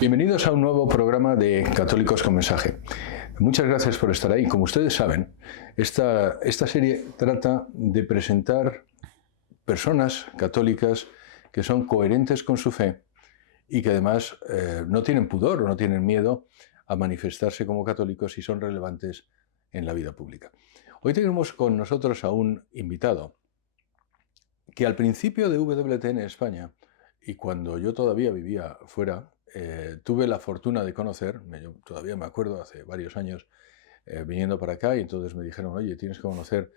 Bienvenidos a un nuevo programa de Católicos con Mensaje. Muchas gracias por estar ahí. Como ustedes saben, esta serie trata de presentar personas católicas que son coherentes con su fe y que además no tienen pudor o no tienen miedo a manifestarse como católicos y son relevantes en la vida pública. Hoy tenemos con nosotros a un invitado que al principio de WTN España, y cuando yo todavía vivía fuera, tuve la fortuna de conocer, yo todavía me acuerdo, hace varios años, viniendo para acá, y entonces me dijeron, oye, tienes que conocer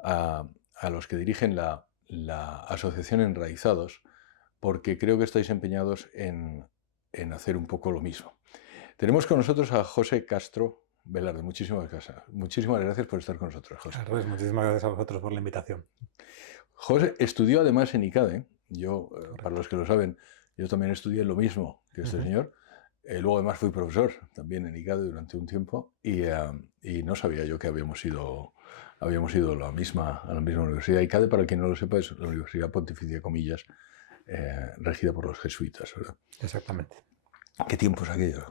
a los que dirigen la asociación Enraizados, porque creo que estáis empeñados en hacer un poco lo mismo. Tenemos con nosotros a José Castro Velarde. Muchísimas gracias por estar con nosotros, José. Pues muchísimas gracias a vosotros por la invitación. José estudió además en ICADE. Yo, para los que lo saben, yo también estudié lo mismo que este señor. Luego además fui profesor también en ICADE durante un tiempo y no sabía yo que habíamos ido a la misma universidad. ICADE, para quien no lo sepa, es la Universidad Pontificia, comillas, regida por los jesuitas, ¿verdad? Exactamente. ¿Qué tiempos aquellos?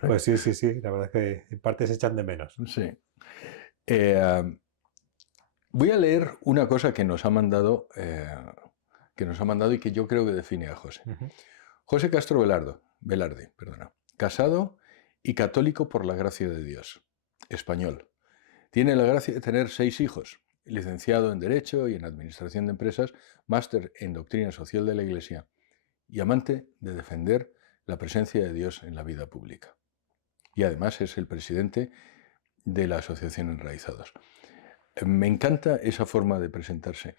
Pues sí, la verdad es que en parte se echan de menos. Sí. Voy a leer una cosa que nos ha mandado y que yo creo que define a José. José Castro Velarde, casado y católico por la gracia de Dios, español. Tiene la gracia de tener 6 hijos, licenciado en Derecho y en Administración de Empresas, máster en Doctrina Social de la Iglesia y amante de defender la presencia de Dios en la vida pública. Y además es el presidente de la Asociación Enraizados. Me encanta esa forma de presentarse.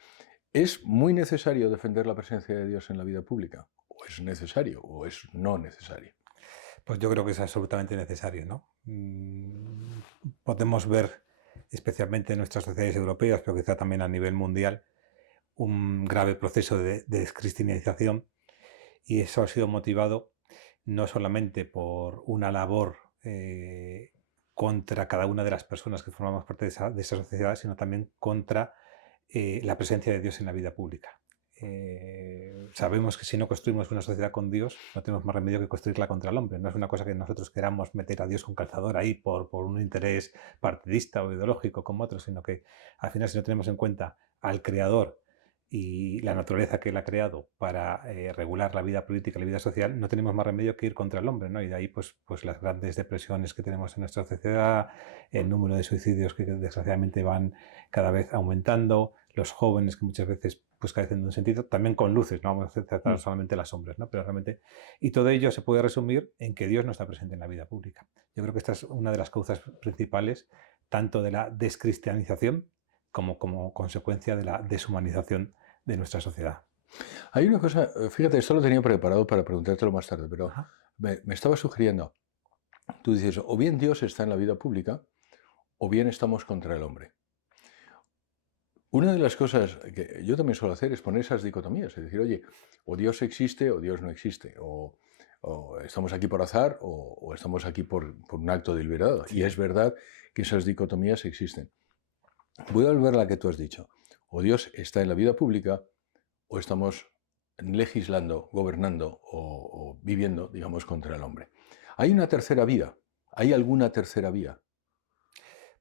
¿Es muy necesario defender la presencia de Dios en la vida pública? ¿O es necesario o es no necesario? Pues yo creo que es absolutamente necesario, ¿no? Podemos ver, especialmente en nuestras sociedades europeas, pero quizá también a nivel mundial, un grave proceso de descristianización, y eso ha sido motivado no solamente por una labor contra cada una de las personas que formamos parte de esa sociedad, sino también contra la presencia de Dios en la vida pública. Sabemos que si no construimos una sociedad con Dios, no tenemos más remedio que construirla contra el hombre. No es una cosa que nosotros queramos meter a Dios con calzador ahí por un interés partidista o ideológico como otros, sino que al final, si no tenemos en cuenta al Creador y la naturaleza que Él ha creado para regular la vida política y la vida social, no tenemos más remedio que ir contra el hombre, ¿no? Y de ahí pues las grandes depresiones que tenemos en nuestra sociedad, el número de suicidios que desgraciadamente van cada vez aumentando, los jóvenes que muchas veces pues carecen de un sentido, también con luces, no vamos a tratar solamente las sombras, ¿no? Pero realmente, y todo ello se puede resumir en que Dios no está presente en la vida pública. Yo creo que esta es una de las causas principales, tanto de la descristianización como consecuencia de la deshumanización de nuestra sociedad. Hay una cosa, fíjate, esto lo tenía preparado para preguntártelo más tarde, pero me estaba sugiriendo, tú dices, o bien Dios está en la vida pública, o bien estamos contra el hombre. Una de las cosas que yo también suelo hacer es poner esas dicotomías, es decir, oye, o Dios existe o Dios no existe, o estamos aquí por azar o estamos aquí por un acto deliberado. Sí. Y es verdad que esas dicotomías existen. Voy a volver a la que tú has dicho. O Dios está en la vida pública o estamos legislando, gobernando o viviendo, digamos, contra el hombre. ¿Hay una tercera vía? ¿Hay alguna tercera vía?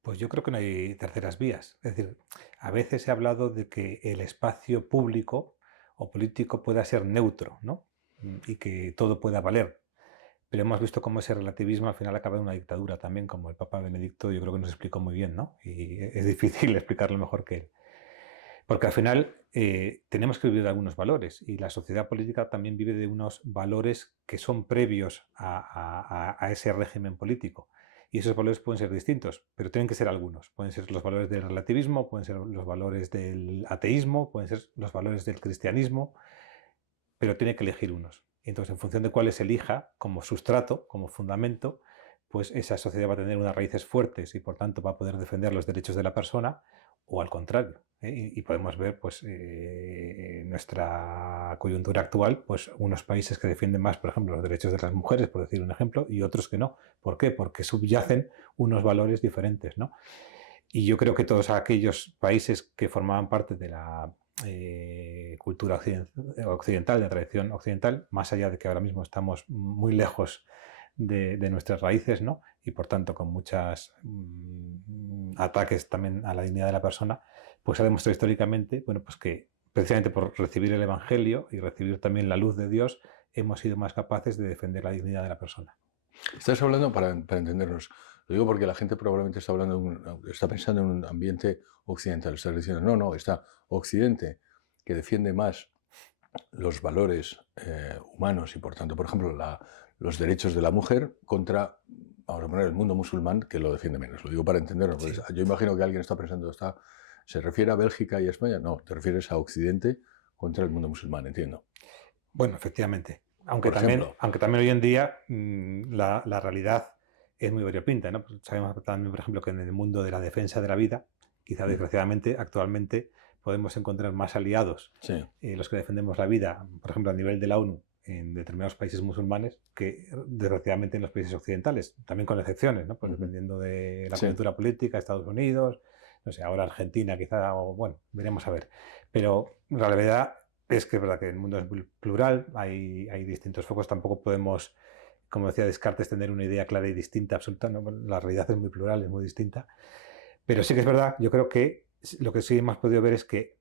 Pues yo creo que no hay terceras vías. Es decir, a veces se ha hablado de que el espacio público o político pueda ser neutro, ¿no? Y que todo pueda valer. Pero hemos visto cómo ese relativismo al final acaba en una dictadura también, como el Papa Benedicto yo creo que nos explicó muy bien, ¿no? Y es difícil explicarlo mejor que él. Porque al final tenemos que vivir de algunos valores y la sociedad política también vive de unos valores que son previos a ese régimen político. Y esos valores pueden ser distintos, pero tienen que ser algunos. Pueden ser los valores del relativismo, pueden ser los valores del ateísmo, pueden ser los valores del cristianismo, pero tiene que elegir unos. Y entonces, en función de cuáles elija como sustrato, como fundamento, pues esa sociedad va a tener unas raíces fuertes y por tanto va a poder defender los derechos de la persona, o al contrario. Y podemos ver pues, en nuestra coyuntura actual pues, unos países que defienden más, por ejemplo, los derechos de las mujeres, por decir un ejemplo, y otros que no. ¿Por qué? Porque subyacen unos valores diferentes, ¿no? Y yo creo que todos aquellos países que formaban parte de la cultura occidental, de la tradición occidental, más allá de que ahora mismo estamos muy lejos de nuestras raíces, ¿no? Y por tanto con muchos ataques también a la dignidad de la persona, pues se ha demostrado históricamente, bueno, pues que precisamente por recibir el Evangelio y recibir también la luz de Dios, hemos sido más capaces de defender la dignidad de la persona. Estás hablando, para entendernos, lo digo porque la gente probablemente está pensando en un ambiente occidental. Estás diciendo, no, está Occidente, que defiende más los valores humanos y, por tanto, por ejemplo, los derechos de la mujer contra, vamos a poner, el mundo musulmán, que lo defiende menos. Lo digo para entendernos. Sí. Yo imagino que alguien está pensando, ¿se refiere a Bélgica y a España? No, te refieres a Occidente contra el mundo musulmán, entiendo. Bueno, efectivamente. Aunque Por también, ejemplo. aunque también hoy en día la realidad es muy variopinta, ¿no? Pues sabemos también, por ejemplo, que en el mundo de la defensa de la vida, quizá desgraciadamente, actualmente podemos encontrar más aliados Sí. los que defendemos la vida, por ejemplo, a nivel de la ONU, en determinados países musulmanes, que desgraciadamente en los países occidentales, también con excepciones, ¿no? Pues dependiendo de la coyuntura política, Estados Unidos, no sé, ahora Argentina quizá, o bueno, veremos a ver. Pero la realidad es que es verdad que el mundo es plural, hay distintos focos, tampoco podemos, como decía Descartes, tener una idea clara y distinta, absoluta, ¿no? La realidad es muy plural, es muy distinta. Pero sí que es verdad, yo creo que lo que sí hemos podido ver es que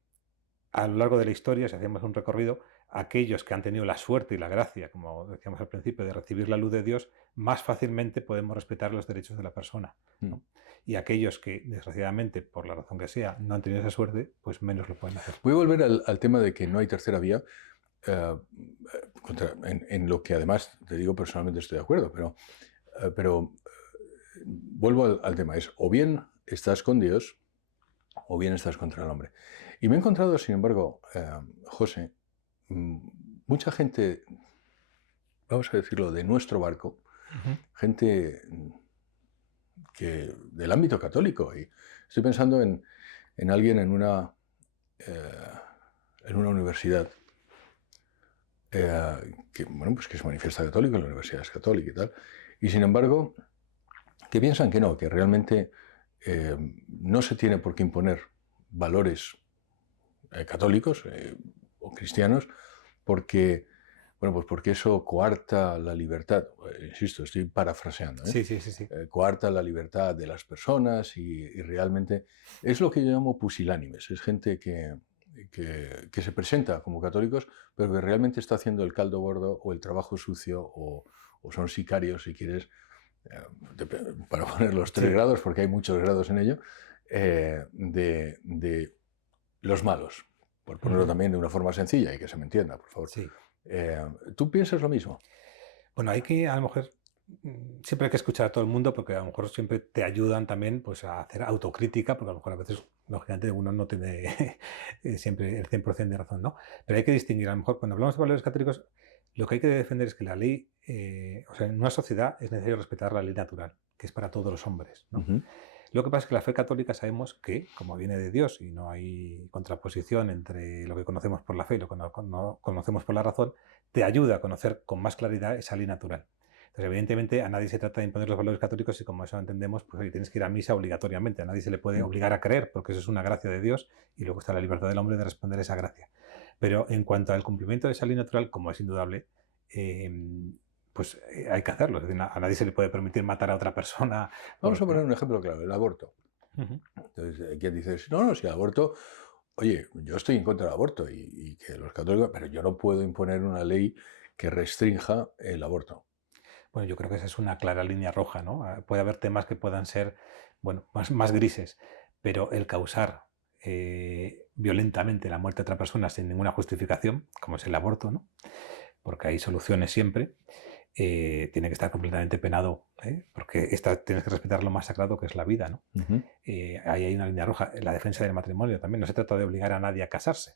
a lo largo de la historia, si hacemos un recorrido, aquellos que han tenido la suerte y la gracia, como decíamos al principio, de recibir la luz de Dios, más fácilmente podemos respetar los derechos de la persona, ¿no? Y aquellos que, desgraciadamente, por la razón que sea, no han tenido esa suerte, pues menos lo pueden hacer. Voy a volver al tema de que no hay tercera vía, en lo que además, te digo, personalmente estoy de acuerdo, pero vuelvo al tema, es o bien estás con Dios o bien estás contra el hombre. Y me he encontrado, sin embargo, José, mucha gente, vamos a decirlo, de nuestro barco, gente del ámbito católico, y estoy pensando en alguien en una universidad que se manifiesta católico, la universidad es católica y tal, y sin embargo, que piensan que no, que realmente no se tiene por qué imponer valores católicos o cristianos, porque eso coarta la libertad. Insisto, estoy parafraseando. Sí. Coarta la libertad de las personas y realmente es lo que yo llamo pusilánimes. Es gente que se presenta como católicos, pero que realmente está haciendo el caldo gordo o el trabajo sucio o son sicarios, si quieres, para poner los 3 grados, porque hay muchos grados en ello, de los malos, por ponerlo también de una forma sencilla y que se me entienda, por favor. Sí. ¿Tú piensas lo mismo? Bueno, hay que, a lo mejor, siempre hay que escuchar a todo el mundo porque a lo mejor siempre te ayudan también pues, a hacer autocrítica, porque a lo mejor a veces, lógicamente, uno no tiene siempre el 100% de razón, ¿no? Pero hay que distinguir, a lo mejor, cuando hablamos de valores católicos, lo que hay que defender es que la ley, o sea, en una sociedad es necesario respetar la ley natural, que es para todos los hombres, ¿no? Lo que pasa es que la fe católica sabemos que, como viene de Dios y no hay contraposición entre lo que conocemos por la fe y lo que no conocemos por la razón, te ayuda a conocer con más claridad esa ley natural. Entonces, evidentemente, a nadie se trata de imponer los valores católicos y como eso entendemos, pues oye, tienes que ir a misa obligatoriamente. A nadie se le puede obligar a creer porque eso es una gracia de Dios y luego está la libertad del hombre de responder a esa gracia. Pero en cuanto al cumplimiento de esa ley natural, como es indudable, pues hay que hacerlo. Es decir, a nadie se le puede permitir matar a otra persona. Vamos a poner un ejemplo claro, el aborto. Entonces, ¿quién dice? No, si el aborto... Oye, yo estoy en contra del aborto y que los católicos... Pero yo no puedo imponer una ley que restrinja el aborto. Bueno, yo creo que esa es una clara línea roja, ¿no? Puede haber temas que puedan ser, bueno, más grises, pero el causar violentamente la muerte de otra persona sin ninguna justificación, como es el aborto, ¿no? Porque hay soluciones siempre, tiene que estar completamente penado, porque tienes que respetar lo más sagrado que es la vida, ¿no? Ahí hay una línea roja. La defensa del matrimonio también. No se trata de obligar a nadie a casarse,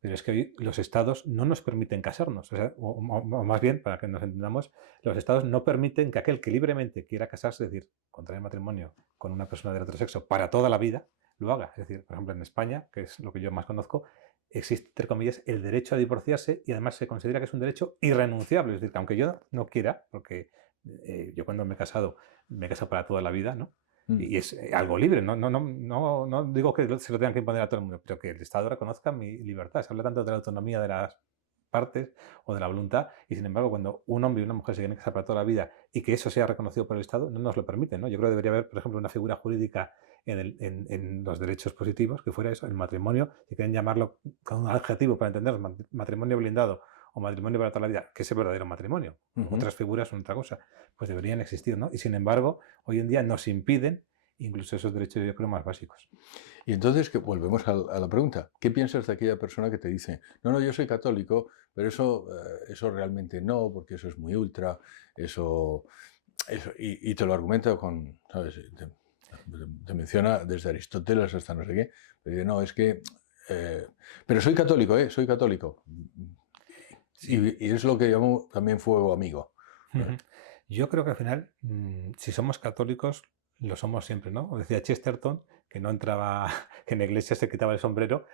pero es que hoy los estados no nos permiten casarnos. O más bien, para que nos entendamos, los estados no permiten que aquel que libremente quiera casarse, es decir, contraer matrimonio con una persona del otro sexo para toda la vida, lo haga. Es decir, por ejemplo, en España, que es lo que yo más conozco, existe, entre comillas, el derecho a divorciarse y además se considera que es un derecho irrenunciable. Es decir, que aunque yo no quiera, porque yo cuando me he casado para toda la vida, ¿no? Y es algo libre, no digo que se lo tengan que imponer a todo el mundo, pero que el Estado reconozca mi libertad. Se habla tanto de la autonomía de las partes o de la voluntad, y sin embargo, cuando un hombre y una mujer se quieren casar para toda la vida y que eso sea reconocido por el Estado, no nos lo permiten, ¿no? Yo creo que debería haber, por ejemplo, una figura jurídica en los derechos positivos, que fuera eso, el matrimonio, si quieren llamarlo con un adjetivo para entender, matrimonio blindado o matrimonio para toda la vida, que es el verdadero matrimonio. Otras figuras son otra cosa, pues deberían existir, ¿no? Y sin embargo, hoy en día nos impiden incluso esos derechos, yo creo, más básicos. Y entonces, que volvemos a la pregunta, ¿qué piensas de aquella persona que te dice, no, yo soy católico, pero eso realmente no, porque eso es muy ultra, y te lo argumenta con, ¿sabes? Te menciona desde Aristóteles hasta no sé qué, pero dice, no, es que, pero soy católico, soy católico. Sí. Y es lo que llamo también fuego amigo. Yo creo que al final, si somos católicos, lo somos siempre, ¿no? O decía Chesterton, que no entraba, que en la iglesia se quitaba el sombrero,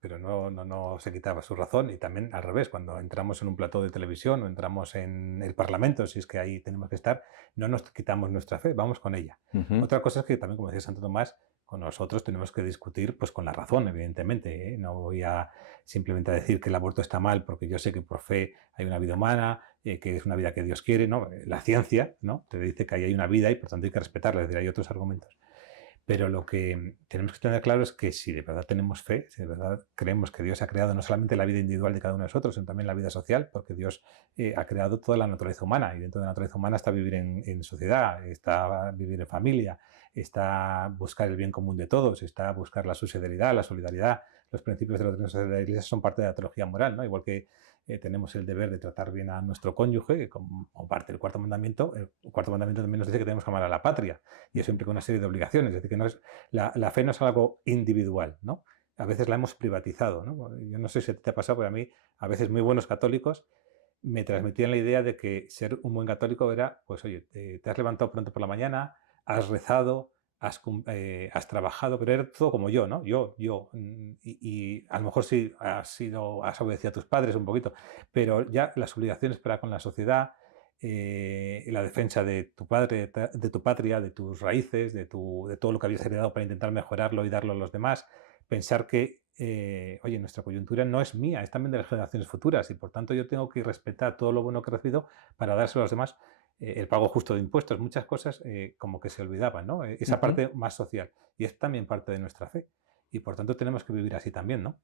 pero no se quitaba su razón, y también al revés, cuando entramos en un plató de televisión o entramos en el Parlamento, si es que ahí tenemos que estar, no nos quitamos nuestra fe, vamos con ella. Otra cosa es que también, como decía Santo Tomás, con nosotros tenemos que discutir pues con la razón, evidentemente, ¿eh? No voy a simplemente a decir que el aborto está mal porque yo sé que por fe hay una vida humana, que es una vida que Dios quiere, ¿no? La ciencia, ¿no? Te dice que ahí hay una vida y por tanto hay que respetarla, es decir, hay otros argumentos. Pero lo que tenemos que tener claro es que si de verdad tenemos fe, si de verdad creemos que Dios ha creado no solamente la vida individual de cada uno de nosotros, sino también la vida social, porque Dios ha creado toda la naturaleza humana, y dentro de la naturaleza humana está vivir en sociedad, está vivir en familia, está buscar el bien común de todos, está buscar la subsidiariedad, la solidaridad. Los principios de la doctrina social de la Iglesia son parte de la teología moral, ¿no? Igual que tenemos el deber de tratar bien a nuestro cónyuge, como parte del cuarto mandamiento. El cuarto mandamiento también nos dice que tenemos que amar a la patria, y eso implica una serie de obligaciones. Es decir, que no es, la fe no es algo individual, ¿no? A veces la hemos privatizado, ¿no? Yo no sé si te ha pasado, pero a mí, a veces muy buenos católicos me transmitían la idea de que ser un buen católico era, pues oye, te has levantado pronto por la mañana, has rezado, has trabajado, pero era todo como yo, ¿no? Yo. Y a lo mejor sí has obedecido a tus padres un poquito, pero ya las obligaciones para con la sociedad, la defensa de tu padre, de tu patria, de tus raíces, de todo lo que habías heredado para intentar mejorarlo y darlo a los demás, pensar que, oye, nuestra coyuntura no es mía, es también de las generaciones futuras, y por tanto yo tengo que respetar todo lo bueno que he recibido para dárselo a los demás. El pago justo de impuestos, muchas cosas como que se olvidaban, ¿no? Esa parte más social, y es también parte de nuestra fe, y por tanto tenemos que vivir así también, ¿no?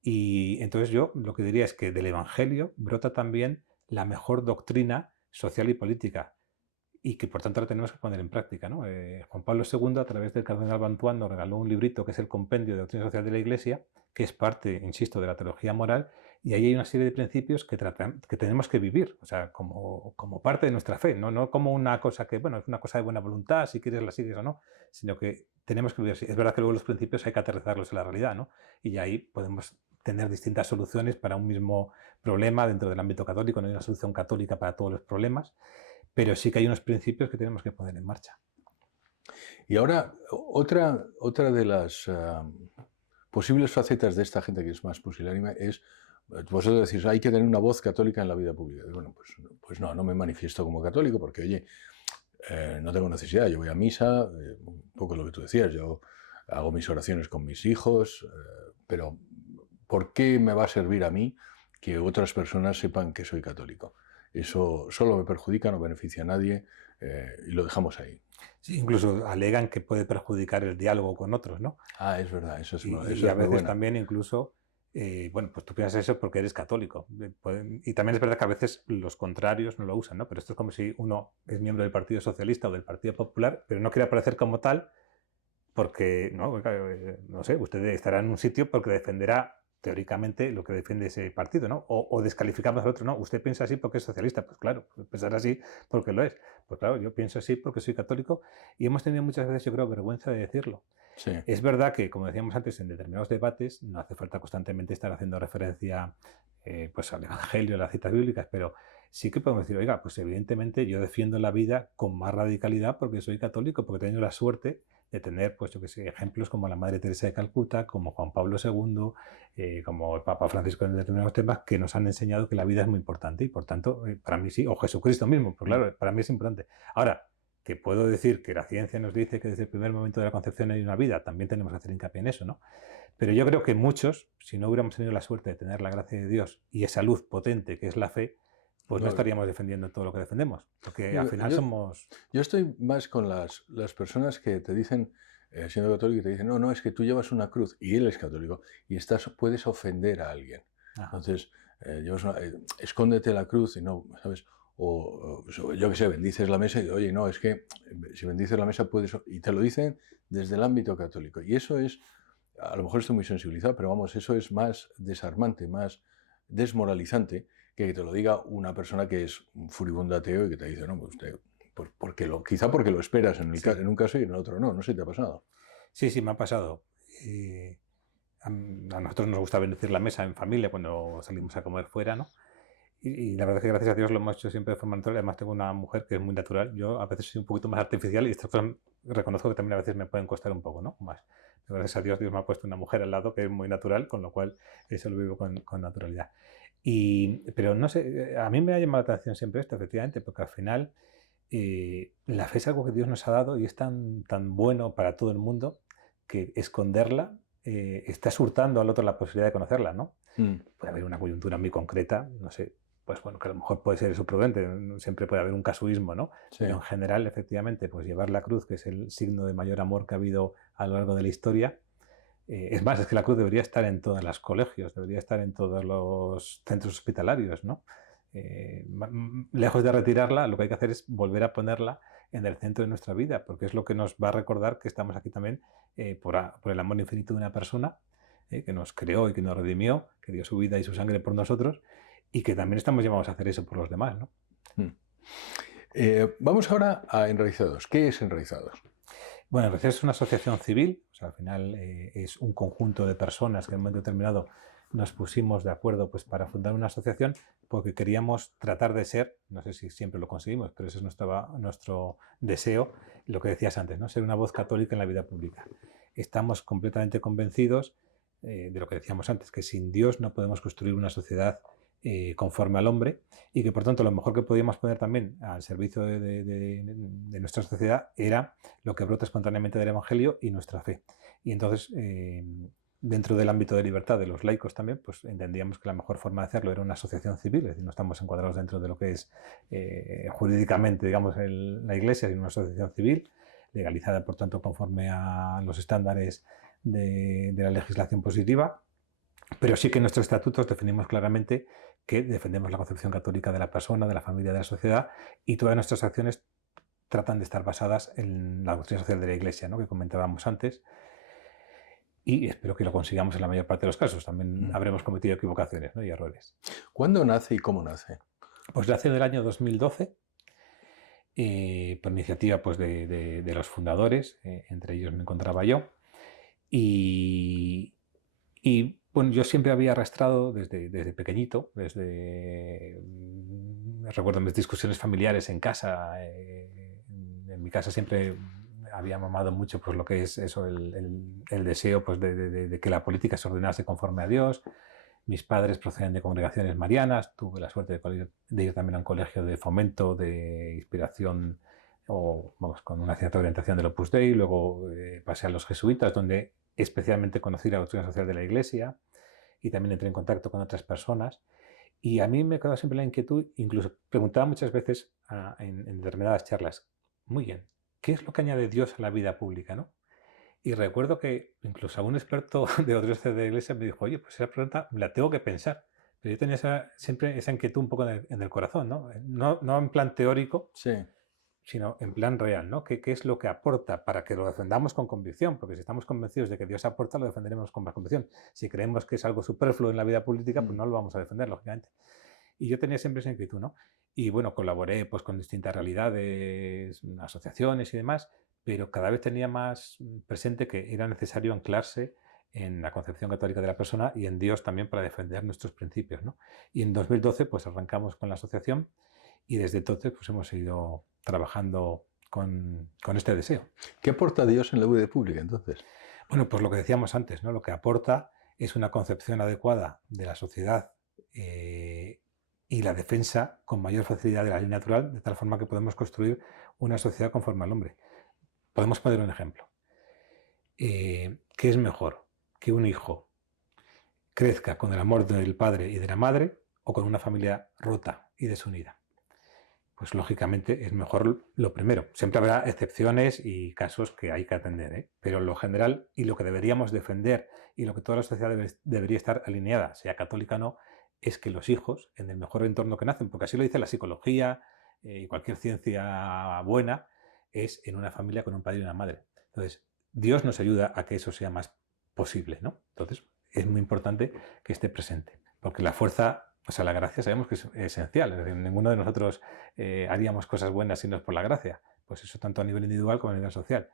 Y entonces yo lo que diría es que del Evangelio brota también la mejor doctrina social y política, y que por tanto la tenemos que poner en práctica, ¿no? Juan Pablo II, a través del cardenal Bantuán, nos regaló un librito que es el Compendio de Doctrina Social de la Iglesia, que es parte, insisto, de la teología moral, y ahí hay una serie de principios que tenemos que vivir, o sea, como parte de nuestra fe, no como una cosa que, bueno, es una cosa de buena voluntad, si quieres la sigues o no, sino que tenemos que vivir así. Es verdad que luego los principios hay que aterrizarlos en la realidad, ¿no? Y ahí podemos tener distintas soluciones para un mismo problema dentro del ámbito católico, no hay una solución católica para todos los problemas, pero sí que hay unos principios que tenemos que poner en marcha. Y ahora, otra de las posibles facetas de esta gente que es más pusilánime es, vosotros decís, hay que tener una voz católica en la vida pública. Y bueno, pues no me manifiesto como católico porque, oye, no tengo necesidad, yo voy a misa, un poco lo que tú decías, yo hago mis oraciones con mis hijos, pero ¿por qué me va a servir a mí que otras personas sepan que soy católico? Eso solo me perjudica, no beneficia a nadie, y lo dejamos ahí. Sí, incluso alegan que puede perjudicar el diálogo con otros, ¿no? Ah, es verdad, eso es Y muy a veces buena. también incluso, bueno, pues tú piensas eso porque eres católico. Y también es verdad que a veces los contrarios no lo usan, ¿no? Pero esto es como si uno es miembro del Partido Socialista o del Partido Popular, pero no quiere aparecer como tal porque, no sé, usted estará en un sitio porque defenderá teóricamente lo que defiende ese partido, ¿no? O descalificamos al otro, ¿no? Usted piensa así porque es socialista, pues claro, pensar así porque lo es. Pues claro, yo pienso así porque soy católico, y hemos tenido muchas veces, yo creo, vergüenza de decirlo. Sí. Es verdad que, como decíamos antes, en determinados debates no hace falta constantemente estar haciendo referencia pues al Evangelio, a las citas bíblicas, pero sí que podemos decir, oiga, pues evidentemente yo defiendo la vida con más radicalidad porque soy católico, porque tengo la suerte de tener, pues yo que sé, ejemplos como la Madre Teresa de Calcuta, como Juan Pablo II, como el Papa Francisco en determinados temas, que nos han enseñado que la vida es muy importante, y por tanto, para mí sí, o Jesucristo mismo, pues claro, para mí es importante. Ahora, que puedo decir que la ciencia nos dice que desde el primer momento de la concepción hay una vida, también tenemos que hacer hincapié en eso, ¿no? Pero yo creo que muchos, si no hubiéramos tenido la suerte de tener la gracia de Dios y esa luz potente que es la fe, pues no No, estaríamos defendiendo todo lo que defendemos, porque al yo, final yo- somos... yo estoy más con las personas que te dicen, siendo católico, te dicen, no, no, es que tú llevas una cruz y él es católico y puedes ofender a alguien. Ajá, Entonces, escóndete la cruz y no, ¿sabes? Yo qué sé, bendices la mesa y, oye, no, es que si bendices la mesa puedes... Y te lo dicen desde el ámbito católico. Y eso es, a lo mejor estoy muy sensibilizado, pero vamos, eso es más desarmante, más desmoralizante que te lo diga una persona que es un furibundo ateo y que te dice, no, pues usted, quizá porque lo esperas sí. en un caso y en el otro no, no sé si te ha pasado. Sí, sí, me ha pasado. A nosotros nos gusta bendecir la mesa en familia cuando salimos a comer fuera, ¿no? Y la verdad es que gracias a Dios lo hemos hecho siempre de forma natural. Además tengo una mujer que es muy natural. Yo a veces soy un poquito más artificial y estas cosas reconozco que también a veces me pueden costar un poco, ¿no? Más. Pero gracias a Dios, Dios me ha puesto una mujer al lado que es muy natural, con lo cual eso lo vivo con naturalidad. Pero no sé, a mí me ha llamado la atención siempre esto, efectivamente, porque al final la fe es algo que Dios nos ha dado y es tan bueno para todo el mundo que esconderla está hurtando al otro la posibilidad de conocerla, ¿no? Mm, Puede haber una coyuntura muy concreta, no sé, pues bueno, que a lo mejor puede ser eso prudente, siempre puede haber un casuismo, ¿no? sí. Pero en general, efectivamente, pues llevar la cruz, que es el signo de mayor amor que ha habido a lo largo de la historia, es más, es que la cruz debería estar en todos los colegios, debería estar en todos los centros hospitalarios, ¿no? Lejos de retirarla, lo que hay que hacer es volver a ponerla en el centro de nuestra vida, porque es lo que nos va a recordar que estamos aquí también por el amor infinito de una persona que nos creó y que nos redimió, que dio su vida y su sangre por nosotros, y que también estamos llamados a hacer eso por los demás, ¿no? Mm. Vamos ahora a Enraizados. ¿Qué es Enraizados? Bueno, en realidad es una asociación civil, o sea, al final es un conjunto de personas que en un momento determinado nos pusimos de acuerdo pues, para fundar una asociación porque queríamos tratar de ser, no sé si siempre lo conseguimos, pero ese es nuestro deseo, lo que decías antes, ¿no? Ser una voz católica en la vida pública. Estamos completamente convencidos de lo que decíamos antes, que sin Dios no podemos construir una sociedad conforme al hombre y que por tanto lo mejor que podíamos poner también al servicio de nuestra sociedad era lo que brota espontáneamente del Evangelio y nuestra fe. Y entonces, dentro del ámbito de libertad de los laicos también, pues entendíamos que la mejor forma de hacerlo era una asociación civil, es decir, no estamos encuadrados dentro de lo que es jurídicamente, digamos, la Iglesia, sino una asociación civil, legalizada, por tanto, conforme a los estándares de la legislación positiva, pero sí que en nuestros estatutos definimos claramente que defendemos la concepción católica de la persona, de la familia, de la sociedad, y todas nuestras acciones tratan de estar basadas en la doctrina social de la Iglesia, ¿no? Que comentábamos antes, y espero que lo consigamos en la mayor parte de los casos. También habremos cometido equivocaciones, ¿no? Y errores. ¿Cuándo nace y cómo nace? Pues nace en el año 2012, por iniciativa pues, de los fundadores, entre ellos me encontraba yo, y bueno, yo siempre había arrastrado desde pequeñito, recuerdo mis discusiones familiares en casa, en mi casa siempre había mamado mucho pues, lo que es eso, el deseo pues, de que la política se ordenase conforme a Dios. Mis padres proceden de congregaciones marianas, tuve la suerte de ir también a un colegio de fomento, de inspiración, o vamos, con una cierta orientación del Opus Dei, luego pasé a los jesuitas, donde especialmente conocí la doctrina social de la Iglesia y también entré en contacto con otras personas. Y a mí me quedaba siempre la inquietud, incluso preguntaba muchas veces en determinadas charlas, muy bien, ¿qué es lo que añade Dios a la vida pública, no? Y recuerdo que incluso algún experto de doctrina social de la Iglesia me dijo, oye, pues esa pregunta me la tengo que pensar. Pero yo tenía siempre esa inquietud un poco en el corazón, ¿no? No en plan teórico, Sí. sino en plan real, ¿no? ¿Qué es lo que aporta para que lo defendamos con convicción? Porque si estamos convencidos de que Dios aporta, lo defenderemos con más convicción. Si creemos que es algo superfluo en la vida política, pues no lo vamos a defender, lógicamente. Y yo tenía siempre esa inquietud, ¿no? Y bueno, colaboré pues, con distintas realidades, asociaciones y demás, pero cada vez tenía más presente que era necesario anclarse en la concepción católica de la persona y en Dios también para defender nuestros principios, ¿no? Y en 2012 pues arrancamos con la asociación y desde entonces pues hemos ido trabajando con este deseo. ¿Qué aporta Dios en la vida pública entonces? Bueno, pues lo que decíamos antes, ¿no? Lo que aporta es una concepción adecuada de la sociedad y la defensa con mayor facilidad de la ley natural, de tal forma que podemos construir una sociedad conforme al hombre. Podemos poner un ejemplo. ¿Qué es mejor? Que un hijo crezca con el amor del padre y de la madre o con una familia rota y desunida. Pues lógicamente es mejor lo primero. Siempre habrá excepciones y casos que hay que atender, ¿eh? Pero lo general y lo que deberíamos defender y lo que toda la sociedad debería estar alineada, sea católica o no, es que los hijos, en el mejor entorno que nacen, porque así lo dice la psicología y cualquier ciencia buena, es en una familia con un padre y una madre. Entonces, Dios nos ayuda a que eso sea más posible, ¿no? Entonces, es muy importante que esté presente, porque la fuerza, o sea, la gracia sabemos que es esencial. Es decir, ninguno de nosotros haríamos cosas buenas si no es por la gracia. Pues eso tanto a nivel individual como a nivel social.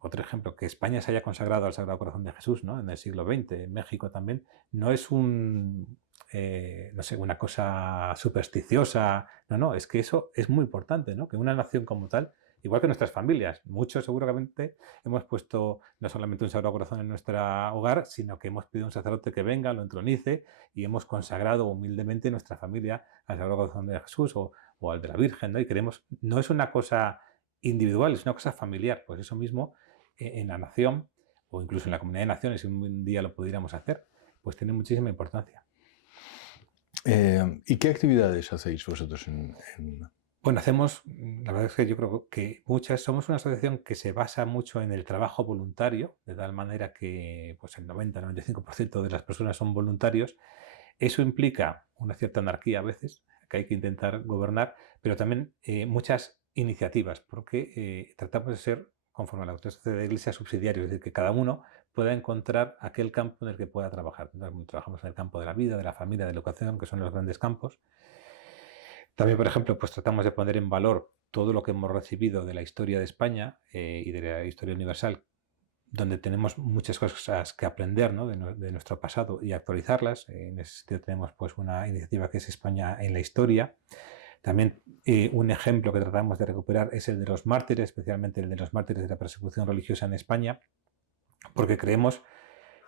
Otro ejemplo, que España se haya consagrado al Sagrado Corazón de Jesús, ¿no? En el siglo XX, en México también, no es no sé, una cosa supersticiosa. No, es que eso es muy importante, ¿no? Que una nación como tal, igual que nuestras familias, muchos seguramente hemos puesto no solamente un Sagrado Corazón en nuestro hogar, sino que hemos pedido a un sacerdote que venga, lo entronice y hemos consagrado humildemente nuestra familia al Sagrado Corazón de Jesús o al de la Virgen, ¿no? Y queremos, no es una cosa individual, es una cosa familiar. Pues eso mismo en la nación o incluso en la comunidad de naciones, si un día lo pudiéramos hacer, pues tiene muchísima importancia. ¿Y qué actividades hacéis vosotros Bueno, hacemos, la verdad es que yo creo que somos una asociación que se basa mucho en el trabajo voluntario, de tal manera que pues el 90-95% de las personas son voluntarios. Eso implica una cierta anarquía a veces, que hay que intentar gobernar, pero también muchas iniciativas, porque tratamos de ser, conforme a la doctrina de la Iglesia, subsidiarios, es decir, que cada uno pueda encontrar aquel campo en el que pueda trabajar. Entonces, trabajamos en el campo de la vida, de la familia, de la educación, que son los grandes campos. También, por ejemplo, pues tratamos de poner en valor todo lo que hemos recibido de la historia de España y de la historia universal, donde tenemos muchas cosas que aprender, ¿no? de nuestro pasado y actualizarlas. En ese sentido tenemos pues una iniciativa que es España en la historia. También un ejemplo que tratamos de recuperar es el de los mártires, especialmente el de los mártires de la persecución religiosa en España, porque creemos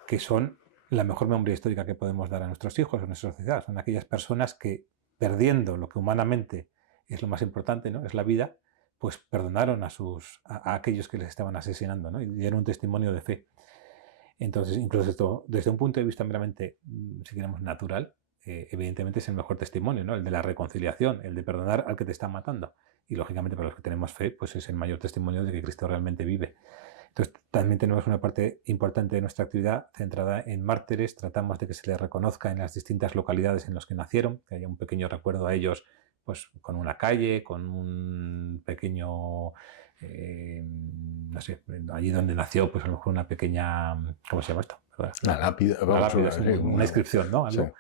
que son la mejor memoria histórica que podemos dar a nuestros hijos, a nuestra sociedad. Son aquellas personas que, perdiendo lo que humanamente es lo más importante, ¿no? Es la vida, pues perdonaron a aquellos que les estaban asesinando, ¿no? Y dieron un testimonio de fe. Entonces, incluso esto, desde un punto de vista meramente, si queremos, natural, evidentemente es el mejor testimonio, ¿no? El de la reconciliación, el de perdonar al que te está matando. Y lógicamente para los que tenemos fe, pues es el mayor testimonio de que Cristo realmente vive. Entonces, también tenemos una parte importante de nuestra actividad centrada en mártires. Tratamos de que se les reconozca en las distintas localidades en las que nacieron, que haya un pequeño recuerdo a ellos, pues con una calle, con un pequeño, no sé, allí donde nació, pues a lo mejor una pequeña, ¿cómo se llama esto? la lápida? Una lápida, sí, una inscripción, ¿no? Algo.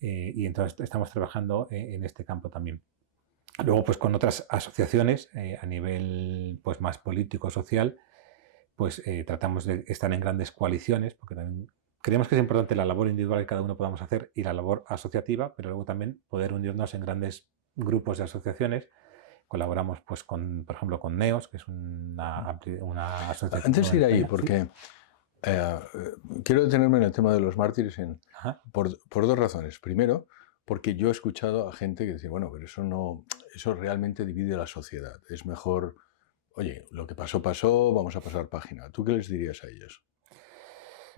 Sí. Y entonces estamos trabajando en este campo también. Luego, pues con otras asociaciones a nivel pues más político, social, pues tratamos de estar en grandes coaliciones, porque también creemos que es importante la labor individual que cada uno podamos hacer y la labor asociativa, pero luego también poder unirnos en grandes grupos de asociaciones. Colaboramos, pues, por ejemplo, con NEOS, que es una asociación. Antes de ir ahí, porque quiero detenerme en el tema de los mártires por dos razones. Primero, porque yo he escuchado a gente que dice, bueno, pero eso realmente divide la sociedad. Es mejor, oye, lo que pasó, pasó, vamos a pasar página. ¿Tú qué les dirías a ellos?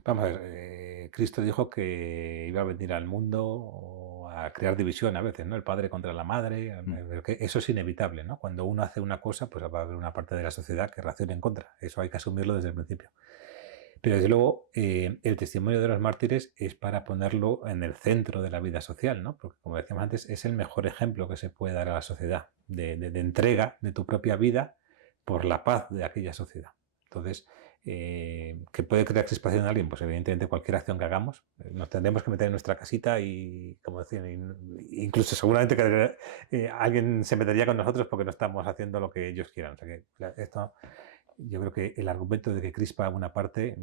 Vamos a ver, Cristo dijo que iba a venir al mundo a crear división a veces, ¿no? El padre contra la madre, que eso es inevitable, ¿no? Cuando uno hace una cosa, pues va a haber una parte de la sociedad que reaccione en contra. Eso hay que asumirlo desde el principio. Pero desde luego, el testimonio de los mártires es para ponerlo en el centro de la vida social, ¿no? Porque, como decíamos antes, es el mejor ejemplo que se puede dar a la sociedad de entrega de tu propia vida por la paz de aquella sociedad. Entonces, ¿qué puede crear crispación en alguien? Pues evidentemente cualquier acción que hagamos, nos tendremos que meter en nuestra casita y, como decían, incluso seguramente que alguien se metería con nosotros porque no estamos haciendo lo que ellos quieran. O sea que esto, yo creo que el argumento de que crispa alguna parte,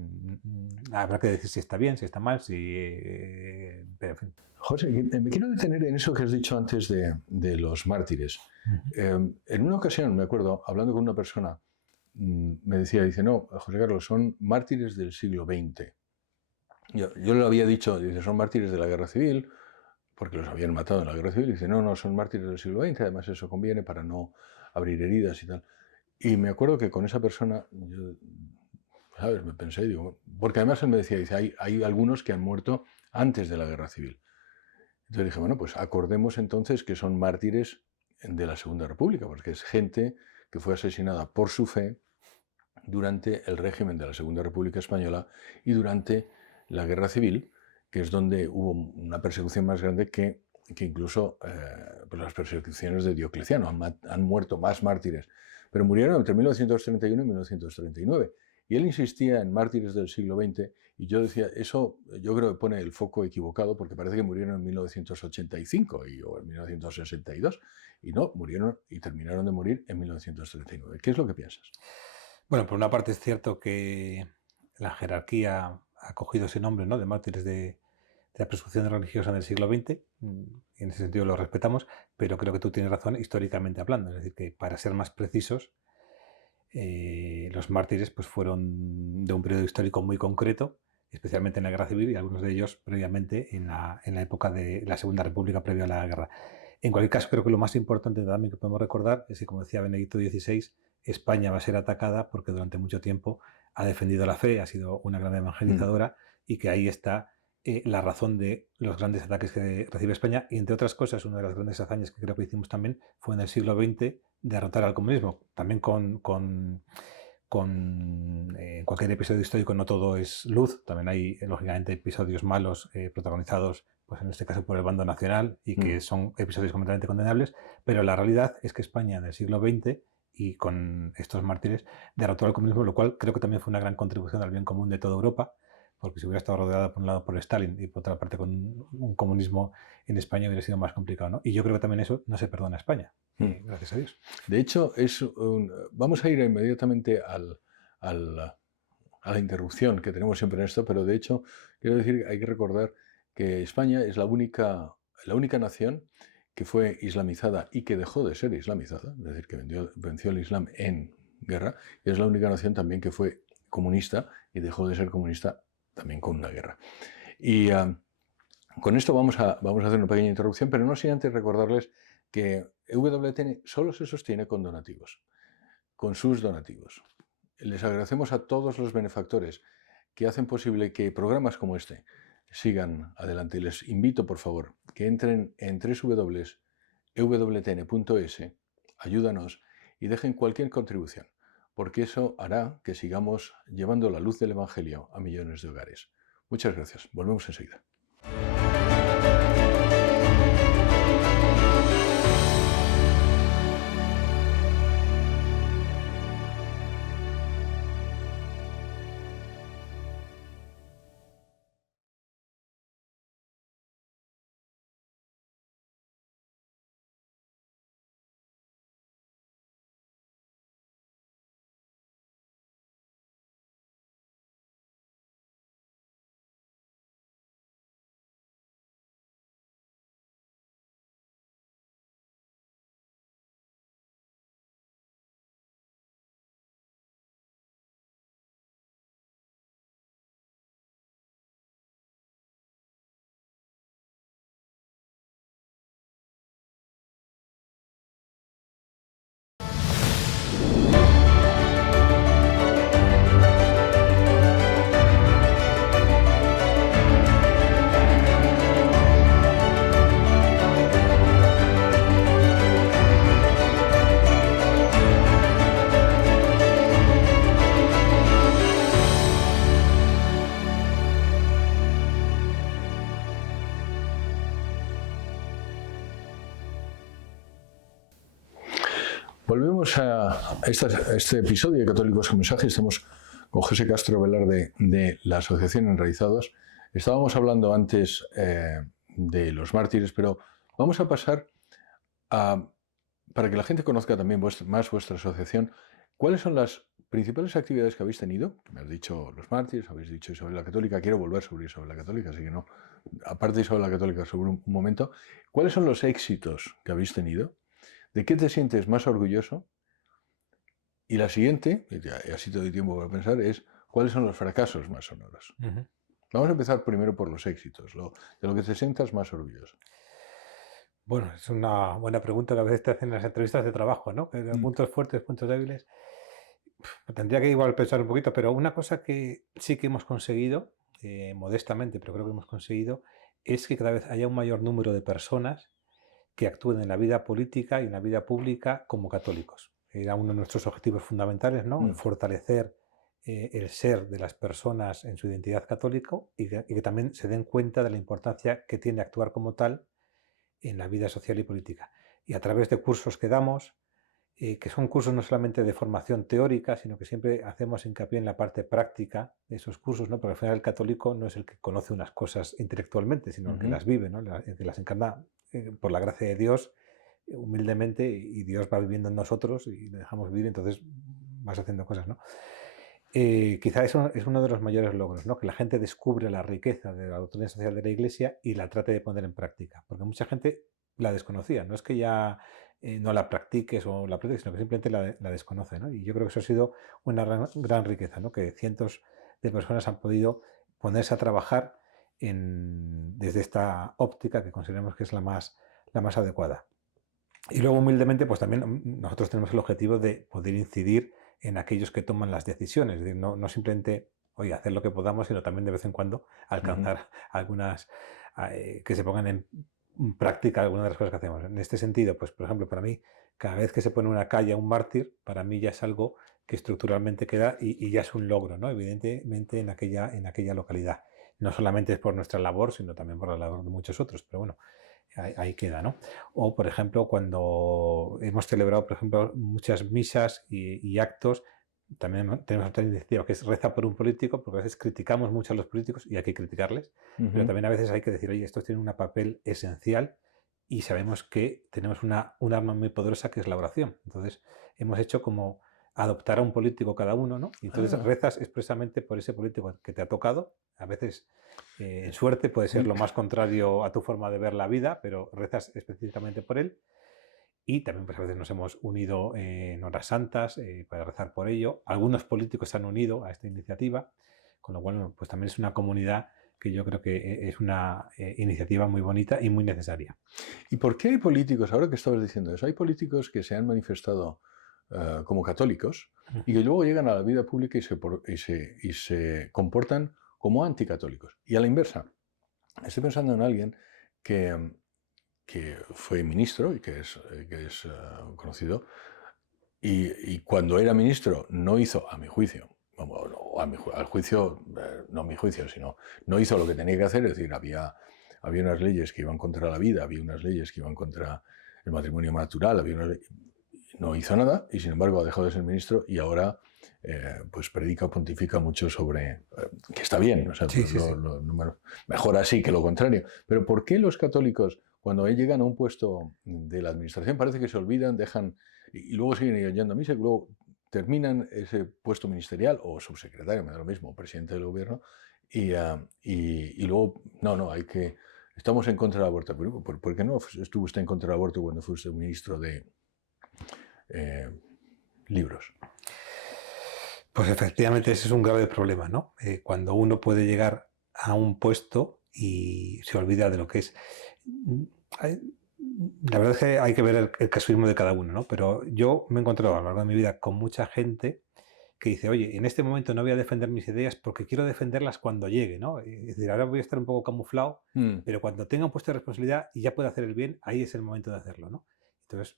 habrá que decir si está bien, si está mal, pero en fin. José, me quiero detener en eso que has dicho antes de los mártires. En una ocasión, me acuerdo, hablando con una persona, me decía, dice, no, José Carlos, son mártires del siglo XX. Yo le había dicho, dice, son mártires de la Guerra Civil, porque los habían matado en la guerra civil, y dice, no, no, son mártires del siglo XX, además eso conviene para no abrir heridas y tal. Y me acuerdo que con esa persona, yo, ¿sabes? Me pensé, digo, porque además él me decía, dice, hay algunos que han muerto antes de la guerra civil. Entonces dije, bueno, pues acordemos entonces que son mártires de la Segunda República, porque es gente que fue asesinada por su fe durante el régimen de la Segunda República Española y durante la Guerra Civil, que es donde hubo una persecución más grande que incluso pues las persecuciones de Diocleciano. Han muerto más mártires, pero murieron entre 1931 y 1939. Y él insistía en mártires del siglo XX, y yo decía, eso yo creo que pone el foco equivocado, porque parece que murieron en 1985 o en 1962, y no, murieron y terminaron de morir en 1939. ¿Qué es lo que piensas? Bueno, por una parte es cierto que la jerarquía ha cogido ese nombre, ¿no?, de mártires de la persecución religiosa en el siglo XX, y en ese sentido lo respetamos, pero creo que tú tienes razón históricamente hablando, es decir, que para ser más precisos, los mártires pues, fueron de un periodo histórico muy concreto, especialmente en la Guerra Civil, y algunos de ellos previamente en la época de la Segunda República previa a la guerra. En cualquier caso, creo que lo más importante también que podemos recordar es que, como decía Benedicto XVI, España va a ser atacada porque durante mucho tiempo ha defendido la fe, ha sido una gran evangelizadora, y que ahí está la razón de los grandes ataques que recibe España. Y entre otras cosas, una de las grandes hazañas que creo que hicimos también fue en el siglo XX derrotar al comunismo, también con cualquier episodio histórico no todo es luz, también hay lógicamente episodios malos protagonizados, pues en este caso por el bando nacional, y que son episodios completamente condenables, pero la realidad es que España en el siglo XX y con estos mártires derrotó al comunismo, lo cual creo que también fue una gran contribución al bien común de toda Europa, porque si hubiera estado rodeada por un lado por Stalin y por otra parte con un comunismo en España hubiera sido más complicado, ¿no? Y yo creo que también eso no se perdona a España, gracias a Dios. De hecho, vamos a ir inmediatamente a la interrupción que tenemos siempre en esto, pero de hecho, quiero decir, hay que recordar que España es la única nación que fue islamizada y que dejó de ser islamizada, es decir, que venció el Islam en guerra, y es la única nación también que fue comunista y dejó de ser comunista también con una guerra. Y con esto vamos a hacer una pequeña interrupción, pero no sin antes recordarles que EWTN solo se sostiene con donativos, con sus donativos. Les agradecemos a todos los benefactores que hacen posible que programas como este sigan adelante. Les invito, por favor, que entren en www.ewtn.es, ayúdanos y dejen cualquier contribución, porque eso hará que sigamos llevando la luz del Evangelio a millones de hogares. Muchas gracias. Volvemos enseguida. Volvemos a este episodio de Católicos con Mensaje. Estamos con José Castro Velarde de la Asociación Enraizados. Estábamos hablando antes de los mártires, pero vamos a pasar para que la gente conozca también más vuestra asociación, ¿cuáles son las principales actividades que habéis tenido? Me has dicho los mártires, habéis dicho Isabel la Católica. Quiero volver sobre Isabel la Católica, así que no. Aparte de Isabel la Católica, sobre un momento, ¿cuáles son los éxitos que habéis tenido? ¿De qué te sientes más orgulloso? Y la siguiente, y así te doy tiempo para pensar, es ¿cuáles son los fracasos más sonoros? Vamos a empezar primero por los éxitos, de lo que te sientas más orgulloso. Bueno, es una buena pregunta que a veces te hacen en las entrevistas de trabajo, ¿no? Mm, Puntos fuertes, puntos débiles. Tendría que igual pensar un poquito, pero una cosa que sí que hemos conseguido, modestamente, pero creo que hemos conseguido, es que cada vez haya un mayor número de personas que actúen en la vida política y en la vida pública como católicos. Era uno de nuestros objetivos fundamentales, ¿no? mm, Fortalecer el ser de las personas en su identidad católica y que también se den cuenta de la importancia que tiene actuar como tal en la vida social y política. Y a través de cursos que damos, que son cursos no solamente de formación teórica, sino que siempre hacemos hincapié en la parte práctica de esos cursos, ¿no? Porque al final el católico no es el que conoce unas cosas intelectualmente, sino el que ujú. las vive, ¿no? El que las encarna por la gracia de Dios humildemente y Dios va viviendo en nosotros y le dejamos vivir, entonces vas haciendo cosas, ¿no? Quizá eso es uno de los mayores logros, ¿no? Que la gente descubre la riqueza de la doctrina social de la Iglesia y la trate de poner en práctica, porque mucha gente la desconocía, no es que ya no la practiques o la practiques, sino que simplemente la desconoce, ¿no? Y yo creo que eso ha sido una gran riqueza, ¿no? Que cientos de personas han podido ponerse a trabajar desde esta óptica que consideramos que es la más adecuada. Y luego, humildemente, pues también nosotros tenemos el objetivo de poder incidir en aquellos que toman las decisiones, es decir, no simplemente, oye, hacer lo que podamos, sino también de vez en cuando Ujú. alcanzar algunas, que se pongan en práctica algunas de las cosas que hacemos. En este sentido, pues, por ejemplo, para mí, cada vez que se pone una calle a un mártir, para mí ya es algo que estructuralmente queda y ya es un logro, ¿no? Evidentemente en aquella localidad. No solamente es por nuestra labor, sino también por la labor de muchos otros, pero bueno, ahí queda, ¿no? O, por ejemplo, cuando hemos celebrado, por ejemplo, muchas misas y actos, también tenemos otra iniciativa que es reza por un político, porque a veces criticamos mucho a los políticos y hay que criticarles, pero Ujú. también a veces hay que decir, oye, estos tienen un papel esencial y sabemos que tenemos un arma muy poderosa que es la oración. Entonces, hemos hecho como adoptar a un político cada uno, ¿no? Y entonces Ah, rezas expresamente por ese político que te ha tocado, a veces en suerte puede ser uy, lo más contrario a tu forma de ver la vida, pero rezas específicamente por él. Y también pues, a veces nos hemos unido en horas santas para rezar por ello. Algunos políticos se han unido a esta iniciativa, con lo cual pues también es una comunidad que yo creo que es una iniciativa muy bonita y muy necesaria. ¿y por qué hay políticos, ahora que estabas diciendo eso, hay políticos que se han manifestado como católicos y que luego llegan a la vida pública y se comportan como anticatólicos? Y a la inversa, estoy pensando en alguien que, que fue ministro y que es conocido, y cuando era ministro no hizo, a mi juicio, vamos, no, al juicio, no a mi juicio, sino no hizo lo que tenía que hacer, es decir, había unas leyes que iban contra la vida, había unas leyes que iban contra el matrimonio natural, no hizo nada y sin embargo ha dejado de ser ministro y ahora pues predica o pontifica mucho sobre que está bien, o sea, Sí, sí, sí. mejor así que lo contrario. Pero ¿por qué los católicos cuando llegan a un puesto de la administración parece que se olvidan, dejan y luego siguen yendo a misa y luego terminan ese puesto ministerial o subsecretario, me da lo mismo, o presidente del gobierno y luego, no, hay que... Estamos en contra del aborto. ¿Por qué no estuvo usted en contra del aborto cuando fue usted ministro de eh, libros? Pues efectivamente ese es un grave problema, ¿no? Cuando uno puede llegar a un puesto y se olvida de lo que es. Mm, hay- La verdad es que hay que ver el casuismo de cada uno, ¿no? Pero yo me he encontrado a lo largo de mi vida con mucha gente que dice, oye, en este momento no voy a defender mis ideas porque quiero defenderlas cuando llegue, ¿no? Es decir, ahora voy a estar un poco camuflado, Mm. pero cuando tenga un puesto de responsabilidad y ya pueda hacer el bien, ahí es el momento de hacerlo, ¿no? Entonces,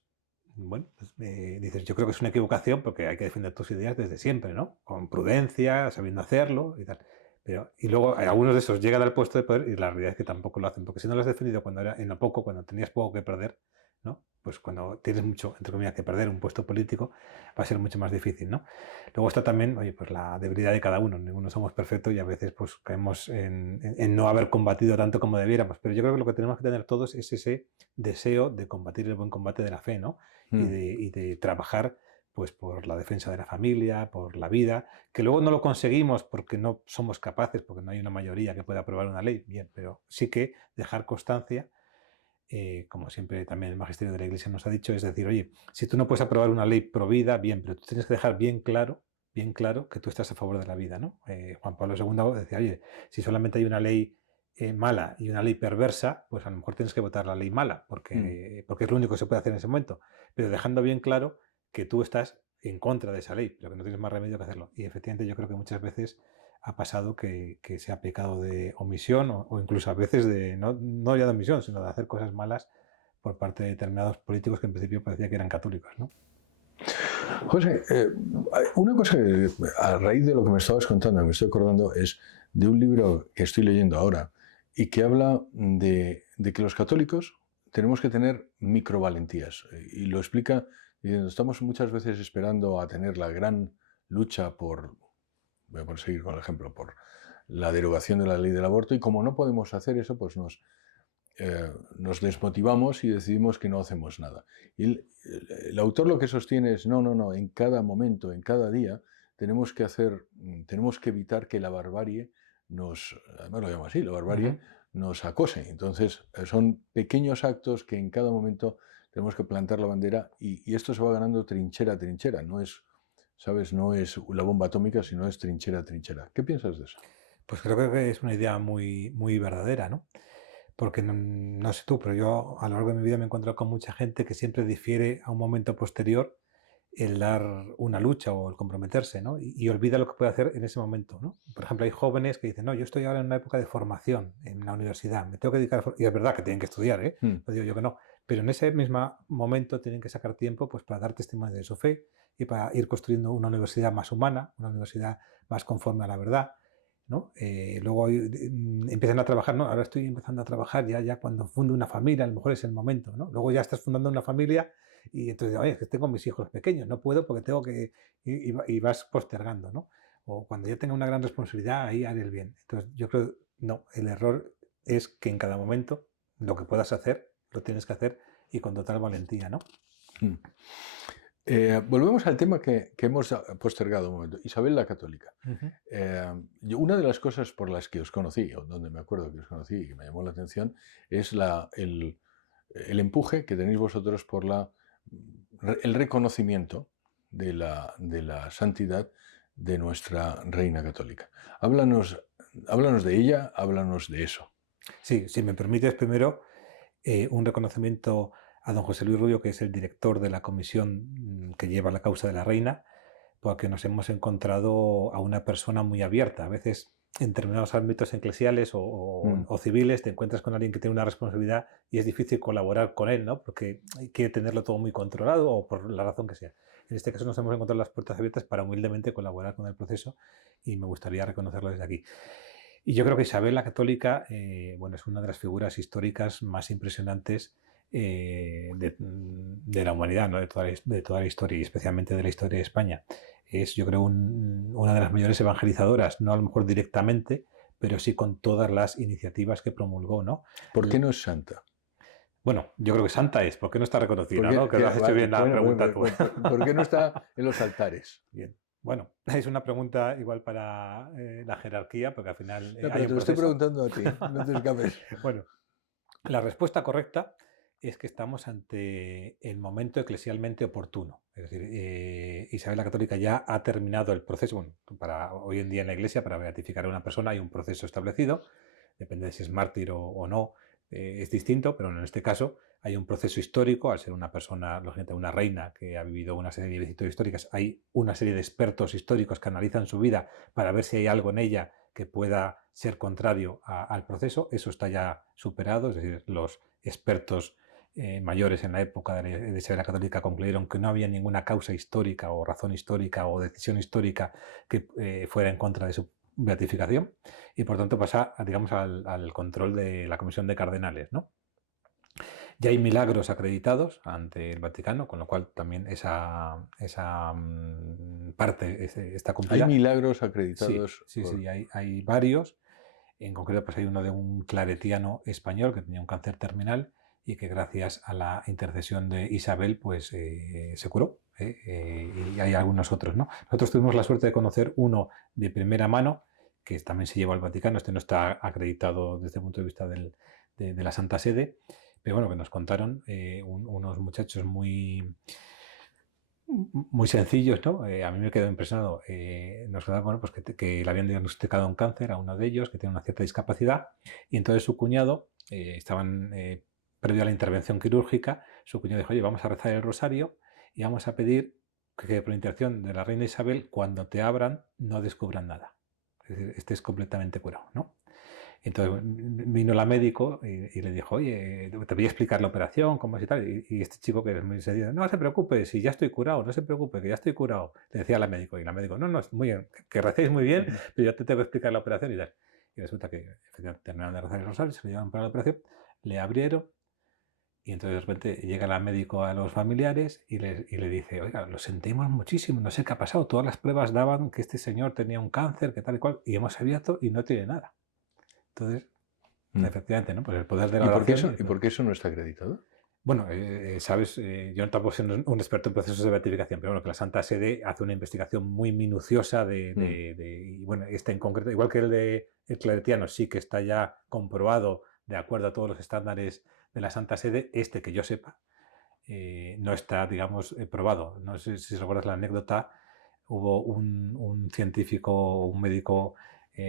bueno, pues, dices, yo creo que es una equivocación porque hay que defender tus ideas desde siempre, ¿no? Con prudencia, sabiendo hacerlo y tal. Pero, y luego algunos de esos llegan al puesto de poder y la realidad es que tampoco lo hacen, porque si no lo has defendido cuando era en lo poco, cuando tenías poco que perder, ¿no? Pues cuando tienes mucho, entre comillas, que perder un puesto político, va a ser mucho más difícil, ¿no? Luego está también, oye, pues la debilidad de cada uno. Ninguno somos perfectos y a veces pues caemos en no haber combatido tanto como debiéramos. Pero yo creo que lo que tenemos que tener todos es ese deseo de combatir el buen combate de la fe, ¿no? Mm. Y de trabajar pues por la defensa de la familia, por la vida, que luego no lo conseguimos porque no somos capaces, porque no hay una mayoría que pueda aprobar una ley, bien, pero sí que dejar constancia, como siempre también el magisterio de la Iglesia nos ha dicho, es decir, oye, si tú no puedes aprobar una ley pro vida, bien, pero tú tienes que dejar bien claro que tú estás a favor de la vida, ¿no? Juan Pablo II decía, oye, si solamente hay una ley mala y una ley perversa, pues a lo mejor tienes que votar la ley mala, porque es lo único que se puede hacer en ese momento. Pero dejando bien claro que tú estás en contra de esa ley, pero que no tienes más remedio que hacerlo. Y efectivamente yo creo que muchas veces ha pasado que se ha pecado de omisión o incluso a veces de, no ya de omisión, sino de hacer cosas malas por parte de determinados políticos que en principio parecía que eran católicos, ¿no? José, una cosa que, a raíz de lo que me estabas contando, me estoy acordando, es de un libro que estoy leyendo ahora y que habla de que los católicos tenemos que tener microvalentías. Y lo explica diciendo, estamos muchas veces esperando a tener la gran lucha por, voy a seguir con el ejemplo, por la derogación de la ley del aborto, y como no podemos hacer eso, pues nos desmotivamos y decidimos que no hacemos nada. Y el autor lo que sostiene es, no, en cada momento, en cada día, tenemos que evitar que la barbarie además lo llamo así, la barbarie nos acose. Entonces, son pequeños actos que en cada momento tenemos que plantar la bandera y esto se va ganando trinchera a trinchera. No es, ¿sabes? No es la bomba atómica, sino es trinchera a trinchera. ¿Qué piensas de eso? Pues creo que es una idea muy, muy verdadera, ¿no? Porque no sé tú, pero yo a lo largo de mi vida me he encontrado con mucha gente que siempre difiere a un momento posterior el dar una lucha o el comprometerse, ¿no? Y olvida lo que puede hacer en ese momento, ¿no? Por ejemplo, hay jóvenes que dicen, no, yo estoy ahora en una época de formación en la universidad, me tengo que dedicar y es verdad que tienen que estudiar, ¿eh? No digo yo que no, pero en ese mismo momento tienen que sacar tiempo pues, para dar testimonio de su fe y para ir construyendo una universidad más humana, una universidad más conforme a la verdad, ¿no? Luego empiezan a trabajar, ¿no? Ahora estoy empezando a trabajar ya cuando fundo una familia, a lo mejor es el momento, ¿no? Luego ya estás fundando una familia y entonces, oye, es que tengo mis hijos pequeños, no puedo porque tengo que... Y vas postergando, ¿no? O cuando ya tenga una gran responsabilidad, ahí haré el bien. Entonces, yo creo, no, el error es que en cada momento lo que puedas hacer, lo tienes que hacer y con total valentía, ¿no? Volvemos al tema que hemos postergado un momento, Isabel la Católica. Una de las cosas por las que os conocí, o donde me acuerdo que os conocí y que me llamó la atención, es el empuje que tenéis vosotros por el reconocimiento de la santidad de nuestra Reina Católica. Háblanos de ella, háblanos de eso. Sí, si me permites, primero un reconocimiento a don José Luis Rubio, que es el director de la comisión que lleva la causa de la reina, porque nos hemos encontrado a una persona muy abierta. A veces en determinados ámbitos eclesiales o civiles te encuentras con alguien que tiene una responsabilidad y es difícil colaborar con él, ¿no? Porque quiere tenerlo todo muy controlado o por la razón que sea. En este caso nos hemos encontrado las puertas abiertas para humildemente colaborar con el proceso y me gustaría reconocerlo desde aquí. Y yo creo que Isabel la Católica, bueno, es una de las figuras históricas más impresionantes de la humanidad, ¿no? de toda la historia y especialmente de la historia de España. Es, yo creo, una de las mayores evangelizadoras, no a lo mejor directamente, pero sí con todas las iniciativas que promulgó, ¿no? ¿Por qué no es santa? Bueno, yo creo que santa es, ¿por qué no está reconocida? ¿No? Que lo has hecho bien la pregunta tú. ¿Por qué no está en los altares? Bien. Bueno, es una pregunta igual para la jerarquía, porque al final No, pero hay te un lo estoy proceso. preguntando a ti, no te escapes. Bueno, la respuesta correcta es que estamos ante el momento eclesialmente oportuno. Es decir, Isabel la Católica ya ha terminado el proceso. Bueno, para hoy en día en la Iglesia, para beatificar a una persona hay un proceso establecido, depende de si es mártir o no, es distinto, pero en este caso hay un proceso histórico, al ser una persona, lógicamente una reina que ha vivido una serie de vicisitudes históricas, hay una serie de expertos históricos que analizan su vida para ver si hay algo en ella que pueda ser contrario al proceso. Eso está ya superado, es decir, los expertos mayores en la época de Isabel la Católica concluyeron que no había ninguna causa histórica o razón histórica o decisión histórica que fuera en contra de su beatificación y por tanto pasa, digamos, al control de la Comisión de Cardenales, ¿no? Ya hay milagros acreditados ante el Vaticano, con lo cual también esa parte está cumplida. ¿Hay milagros acreditados? Sí, hay varios. En concreto, pues hay uno de un claretiano español que tenía un cáncer terminal y que gracias a la intercesión de Isabel pues se curó. Y hay algunos otros, ¿no? Nosotros tuvimos la suerte de conocer uno de primera mano que también se llevó al Vaticano. Este no está acreditado desde el punto de vista de la Santa Sede, pero bueno, que nos contaron unos muchachos muy muy sencillos, ¿no? A mí me quedó impresionado. Nos quedaba, bueno, pues que le habían diagnosticado un cáncer a uno de ellos, que tiene una cierta discapacidad, y entonces su cuñado, previo a la intervención quirúrgica, su cuñado dijo, oye, vamos a rezar el rosario y vamos a pedir que por intercesión de la reina Isabel, cuando te abran, no descubran nada. Es decir, estés completamente curado, ¿no? Entonces vino la médico y le dijo, oye, te voy a explicar la operación, cómo es y tal. Y este chico, que es muy serio, no se preocupe, si ya estoy curado, no se preocupe, que ya estoy curado. Le decía a la médico, y la médico, no, muy bien, que recéis muy bien, pero yo te tengo que explicar la operación y tal. Y resulta que efectivamente terminaron de rezar el rosario, se lo llevaron para la operación, le abrieron, y entonces de repente llega la médico a los familiares y le dice, oiga, lo sentimos muchísimo, no sé qué ha pasado, todas las pruebas daban que este señor tenía un cáncer, que tal y cual, y hemos abierto y no tiene nada. Entonces, efectivamente, ¿no? Pues el poder de la oración. ¿Y por qué eso no está acreditado? Bueno, sabes, yo tampoco soy un experto en procesos de beatificación, pero bueno, que la Santa Sede hace una investigación muy minuciosa y bueno, este en concreto, igual que el claretiano, sí que está ya comprobado de acuerdo a todos los estándares de la Santa Sede, este que yo sepa, no está, digamos, probado. No sé si recuerdas la anécdota, hubo un científico, un médico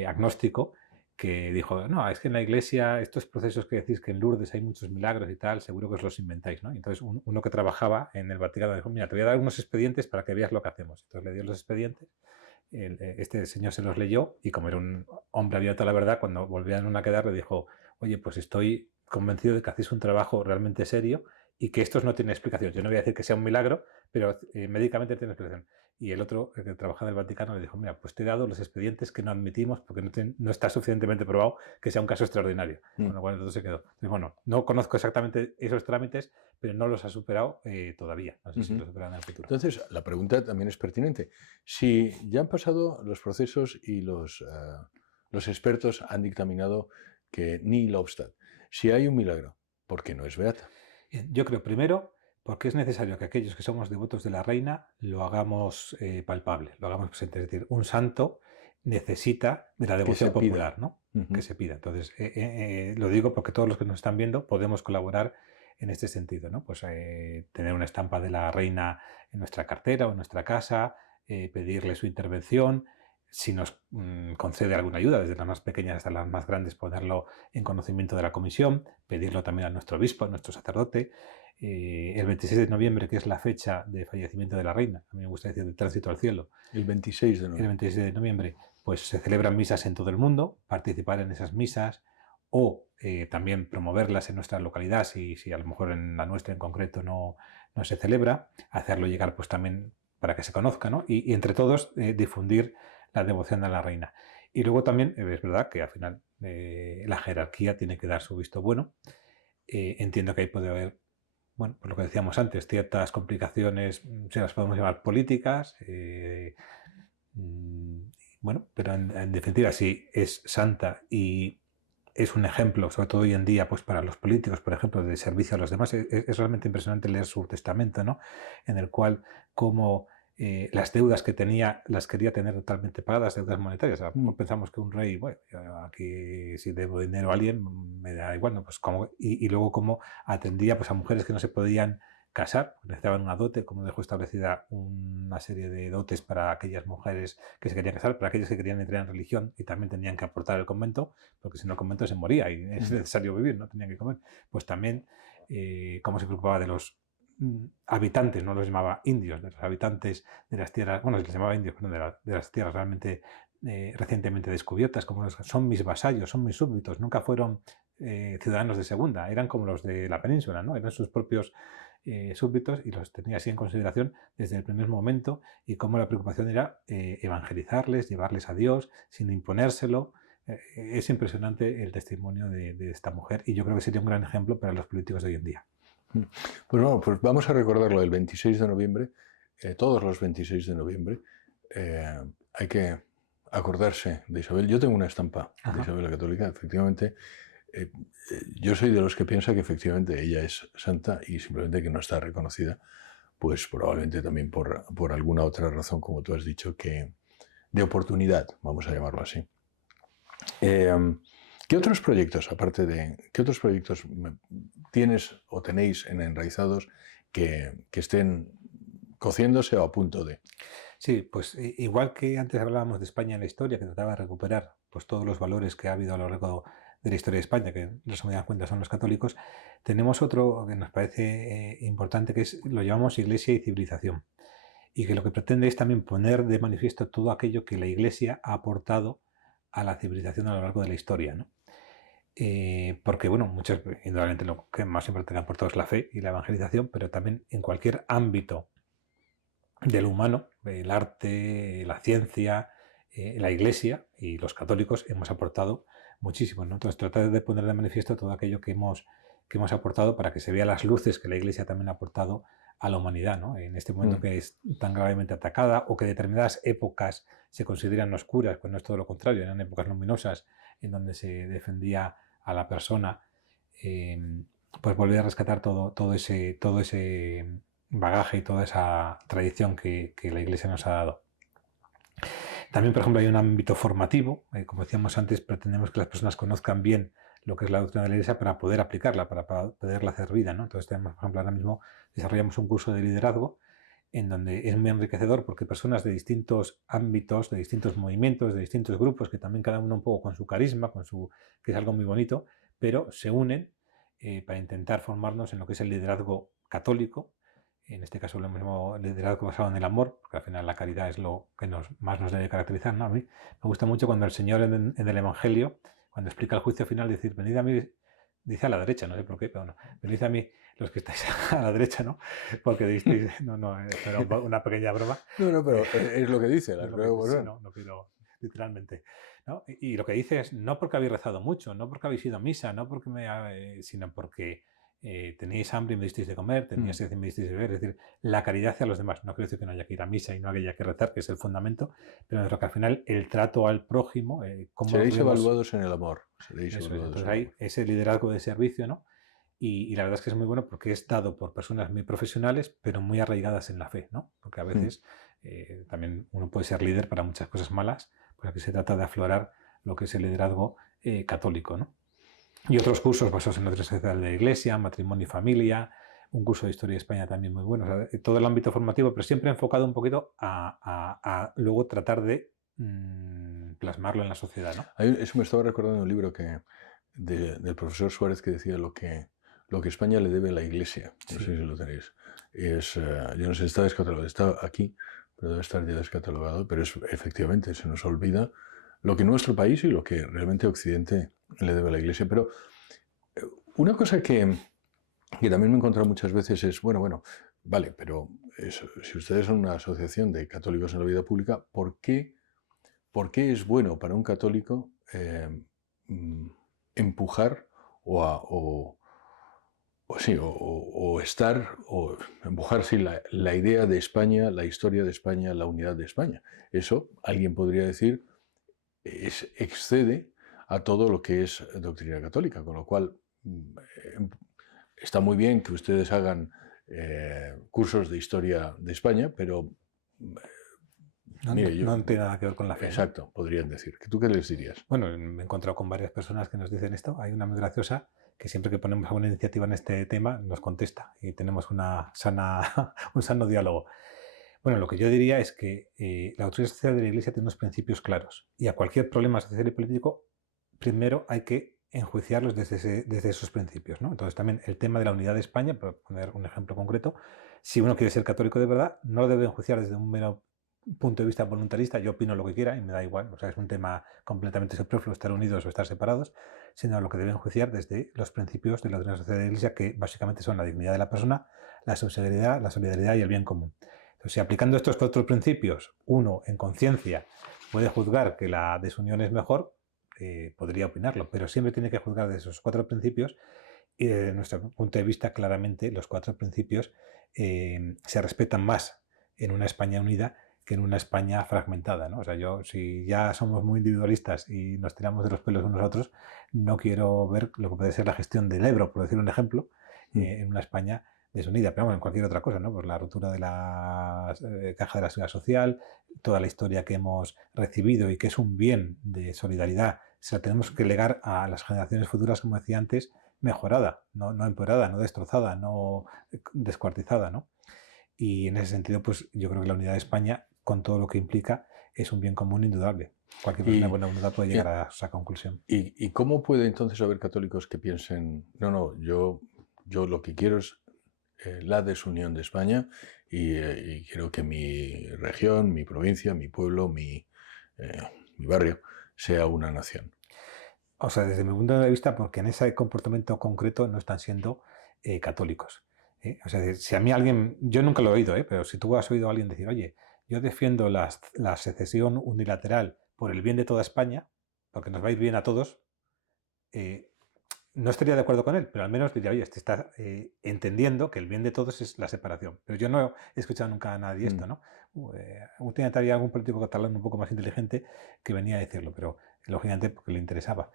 agnóstico, que dijo, no, es que en la iglesia estos procesos que decís que en Lourdes hay muchos milagros y tal, seguro que os los inventáis, ¿no? Entonces uno que trabajaba en el Vaticano dijo, mira, te voy a dar unos expedientes para que veas lo que hacemos. Entonces le dio los expedientes, este señor se los leyó y como era un hombre abierto a la verdad, cuando volvían a quedar le dijo, oye, pues estoy convencido de que hacéis un trabajo realmente serio y que estos no tienen explicación. Yo no voy a decir que sea un milagro, pero médicamente tiene explicación. Y el otro, el que trabaja en el Vaticano, le dijo, mira, pues te he dado los expedientes que no admitimos porque no está suficientemente probado que sea un caso extraordinario. Con lo cual entonces se quedó. Entonces, bueno, no conozco exactamente esos trámites, pero no los ha superado todavía. No sé si los superarán en el futuro. Entonces, la pregunta también es pertinente. Si ya han pasado los procesos y los expertos han dictaminado que ni la obstat, si hay un milagro, ¿por qué no es beata? Yo creo, primero, porque es necesario que aquellos que somos devotos de la reina lo hagamos palpable, lo hagamos presente. Es decir, un santo necesita de la devoción popular, ¿no? Que se pida. Entonces, lo digo porque todos los que nos están viendo podemos colaborar en este sentido, ¿no? Pues tener una estampa de la reina en nuestra cartera o en nuestra casa, pedirle su intervención. Si nos concede alguna ayuda, desde las más pequeñas hasta las más grandes, ponerlo en conocimiento de la comisión, pedirlo también a nuestro obispo, a nuestro sacerdote. El 26 de noviembre, que es la fecha de fallecimiento de la reina, a mí me gusta decir de tránsito al cielo. El 26 de noviembre. El 26 de noviembre, pues se celebran misas en todo el mundo, participar en esas misas o también promoverlas en nuestra localidad, si a lo mejor en la nuestra en concreto no se celebra, hacerlo llegar pues también para que se conozca, ¿no? Y entre todos difundir la devoción a la reina. Y luego también es verdad que al final la jerarquía tiene que dar su visto bueno. Entiendo que ahí puede haber, bueno, pues lo que decíamos antes, ciertas complicaciones, se las podemos llamar políticas, bueno, pero en definitiva, si es santa y es un ejemplo, sobre todo hoy en día, pues para los políticos, por ejemplo, de servicio a los demás, es realmente impresionante leer su testamento, ¿no? En el cual, como las deudas que tenía las quería tener totalmente pagadas, deudas monetarias. Pensamos que un rey, bueno, aquí si debo dinero a alguien, me da igual, ¿no? Pues como, y luego cómo atendía pues, a mujeres que no se podían casar, necesitaban una dote, como dejó establecida una serie de dotes para aquellas mujeres que se querían casar, para aquellas que querían entrar en religión y también tenían que aportar el convento, porque si no el convento se moría y es necesario vivir, no tenían que comer. Pues también cómo se preocupaba de los habitantes, no los llamaba indios, de los habitantes de las tierras, bueno, les llamaba indios, perdón, de las tierras realmente recientemente descubiertas, como son mis vasallos, son mis súbditos, nunca fueron ciudadanos de segunda, eran como los de la península, ¿no? Eran sus propios súbditos y los tenía así en consideración desde el primer momento y cómo la preocupación era evangelizarles, llevarles a Dios sin imponérselo. Es impresionante el testimonio de esta mujer y yo creo que sería un gran ejemplo para los políticos de hoy en día. Pues bueno, pues vamos a recordarlo el 26 de noviembre, todos los 26 de noviembre, hay que acordarse de Isabel. Yo tengo una estampa de Isabel la Católica, efectivamente. Yo soy de los que piensa que efectivamente ella es santa y simplemente que no está reconocida, pues probablemente también por alguna otra razón, como tú has dicho, que de oportunidad, vamos a llamarlo así. ¿Qué otros proyectos, qué otros proyectos tienes o tenéis en Enraizados que estén cociéndose o a punto de. Sí, pues igual que antes hablábamos de España en la historia, que trataba de recuperar pues, todos los valores que ha habido a lo largo de la historia de España, que en resumidas cuentas son los católicos, tenemos otro que nos parece importante, que es, lo llamamos Iglesia y civilización, y que lo que pretende es también poner de manifiesto todo aquello que la Iglesia ha aportado a la civilización a lo largo de la historia, ¿no? Porque, bueno, indudablemente lo que más importante que ha aportado es la fe y la evangelización, pero también en cualquier ámbito de lo humano, el arte, la ciencia, la Iglesia y los católicos hemos aportado muchísimo, ¿no? Entonces, tratar de poner de manifiesto todo aquello que hemos aportado para que se vean las luces que la Iglesia también ha aportado a la humanidad, ¿no? En este momento que es tan gravemente atacada o que determinadas épocas se consideran oscuras, pues no es todo lo contrario, eran épocas luminosas en donde se defendía a la persona, pues volver a rescatar todo ese bagaje y toda esa tradición que la Iglesia nos ha dado. También, por ejemplo, hay un ámbito formativo. Como decíamos antes, pretendemos que las personas conozcan bien lo que es la doctrina de la Iglesia para poder aplicarla, para poderla hacer vida, ¿no? Entonces, tenemos, por ejemplo, ahora mismo desarrollamos un curso de liderazgo en donde es muy enriquecedor porque personas de distintos ámbitos, de distintos movimientos, de distintos grupos, que también cada uno un poco con su carisma, que es algo muy bonito, pero se unen para intentar formarnos en lo que es el liderazgo católico. En este caso lo mismo liderazgo basado en el amor, porque al final la caridad es lo que más nos debe caracterizar, ¿no? A mí me gusta mucho cuando el Señor en el Evangelio, cuando explica el juicio final, decir, venid a mí, dice a la derecha, no sé por qué, pero no, venid a mí los que estáis a la derecha, ¿no? Porque disteis, pero una pequeña broma. No, pero es lo que dice, no quiero literalmente, ¿no? Y lo que dice es, no porque habéis rezado mucho, no porque habéis ido a misa, no porque sino porque teníais hambre y me disteis de comer, teníais sed y me disteis de beber, es decir, la caridad hacia los demás. No quiero decir que no haya que ir a misa y no haya que rezar, que es el fundamento, pero que al final el trato al prójimo... Seréis evaluados en el amor. Entonces hay ese liderazgo de servicio, ¿no? Y la verdad es que es muy bueno porque es dado por personas muy profesionales, pero muy arraigadas en la fe, ¿no? Porque a veces también uno puede ser líder para muchas cosas malas, pues aquí se trata de aflorar lo que es el liderazgo católico, ¿no? Y otros cursos basados en la doctrina social de la Iglesia, matrimonio y familia, un curso de historia de España también muy bueno, o sea, todo el ámbito formativo, pero siempre enfocado un poquito a luego tratar de plasmarlo en la sociedad, ¿no? Eso me estaba recordando un libro del profesor Suárez que decía lo que España le debe a la Iglesia. No sé si lo tenéis. Yo no sé si está descatalogado, está aquí, pero debe estar ya descatalogado, pero efectivamente se nos olvida lo que nuestro país y lo que realmente Occidente le debe a la Iglesia. Pero una cosa que también me he encontrado muchas veces es, bueno, vale, pero si ustedes son una asociación de católicos en la vida pública, ¿por qué es bueno para un católico empujar o empujar la idea de España, la historia de España, la unidad de España? Eso, alguien podría decir, excede a todo lo que es doctrina católica, con lo cual está muy bien que ustedes hagan cursos de historia de España, pero no tiene nada que ver con la fe. Exacto, ¿no? Podrían decir. ¿Tú qué les dirías? Bueno, me he encontrado con varias personas que nos dicen esto. Hay una muy graciosa que siempre que ponemos alguna iniciativa en este tema nos contesta y tenemos un sano diálogo. Bueno, lo que yo diría es que la doctrina social de la Iglesia tiene unos principios claros y a cualquier problema social y político primero hay que enjuiciarlos desde esos principios, ¿no? Entonces también el tema de la unidad de España, por poner un ejemplo concreto, si uno quiere ser católico de verdad, no lo debe enjuiciar desde un mero punto de vista voluntarista, yo opino lo que quiera y me da igual, o sea, es un tema completamente superfluo estar unidos o estar separados, sino lo que deben enjuiciar desde los principios de la doctrina social de la Iglesia, que básicamente son la dignidad de la persona, la solidaridad y el bien común. Entonces, si aplicando estos 4 principios, uno en conciencia puede juzgar que la desunión es mejor, podría opinarlo, pero siempre tiene que juzgar de esos 4 principios y desde nuestro punto de vista, claramente, los 4 principios se respetan más en una España unida que en una España fragmentada, ¿no? O sea, si ya somos muy individualistas y nos tiramos de los pelos unos a otros, no quiero ver lo que puede ser la gestión del Ebro, por decir un ejemplo, en una España desunida, pero bueno, en cualquier otra cosa, ¿no? Pues la ruptura de la caja de la seguridad social, toda la historia que hemos recibido y que es un bien de solidaridad, se la tenemos que legar a las generaciones futuras, como decía antes, mejorada, no empeorada, no destrozada, no descuartizada, ¿no? Y en ese sentido, pues yo creo que la unidad de España, con todo lo que implica, es un bien común indudable. Cualquier persona de buena voluntad puede llegar a esa conclusión. ¿Y cómo puede entonces haber católicos que piensen, no, yo lo que quiero es la desunión de España y quiero que mi región, mi provincia, mi pueblo, mi barrio sea una nación? O sea, desde mi punto de vista, porque en ese comportamiento concreto no están siendo católicos. O sea, si a mí alguien, yo nunca lo he oído, pero si tú has oído a alguien decir, oye, yo defiendo la secesión unilateral por el bien de toda España, porque nos va a ir bien a todos, no estaría de acuerdo con él, pero al menos diría, oye, este está entendiendo que el bien de todos es la separación. Pero yo no he escuchado nunca a nadie esto, ¿no? Últimamente había algún político catalán un poco más inteligente que venía a decirlo, pero lógicamente porque le interesaba.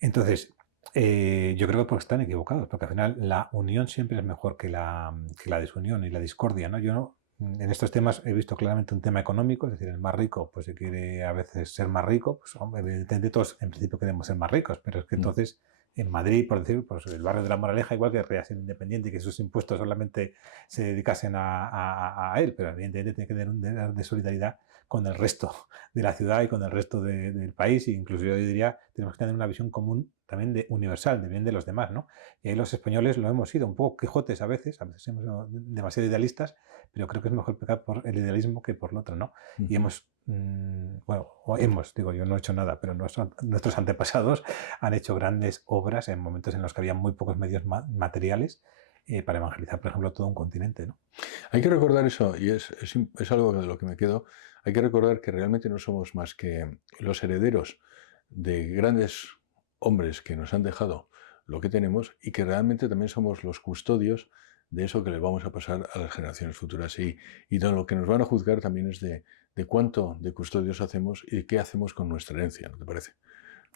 Entonces, yo creo que pues están equivocados, porque al final la unión siempre es mejor que la desunión y la discordia, ¿no? Yo no, en estos temas he visto claramente un tema económico, es decir, el más rico pues se quiere a veces ser más rico, pues hombre, evidentemente todos en principio queremos ser más ricos, pero es que entonces en Madrid, por decir, pues el barrio de la Moraleja igual querría ser independiente y que sus impuestos solamente se dedicasen a él, pero evidentemente tiene que tener un deber de solidaridad con el resto de la ciudad y con el resto del país, e incluso yo diría tenemos que tener una visión común también universal, de bien de los demás, ¿no? Y ahí los españoles lo hemos sido, un poco quijotes a veces hemos sido demasiado idealistas, pero creo que es mejor pecar por el idealismo que por lo otro, ¿no? Y hemos, digo, yo no he hecho nada, pero nuestros antepasados han hecho grandes obras en momentos en los que había muy pocos medios materiales para evangelizar, por ejemplo, todo un continente, ¿no? Hay que recordar eso, y es algo de lo que me quedo, hay que recordar que realmente no somos más que los herederos de grandes hombres que nos han dejado lo que tenemos y que realmente también somos los custodios de eso que le vamos a pasar a las generaciones futuras. Y de lo que nos van a juzgar también es de cuánto de custodios hacemos y de qué hacemos con nuestra herencia, ¿no te parece?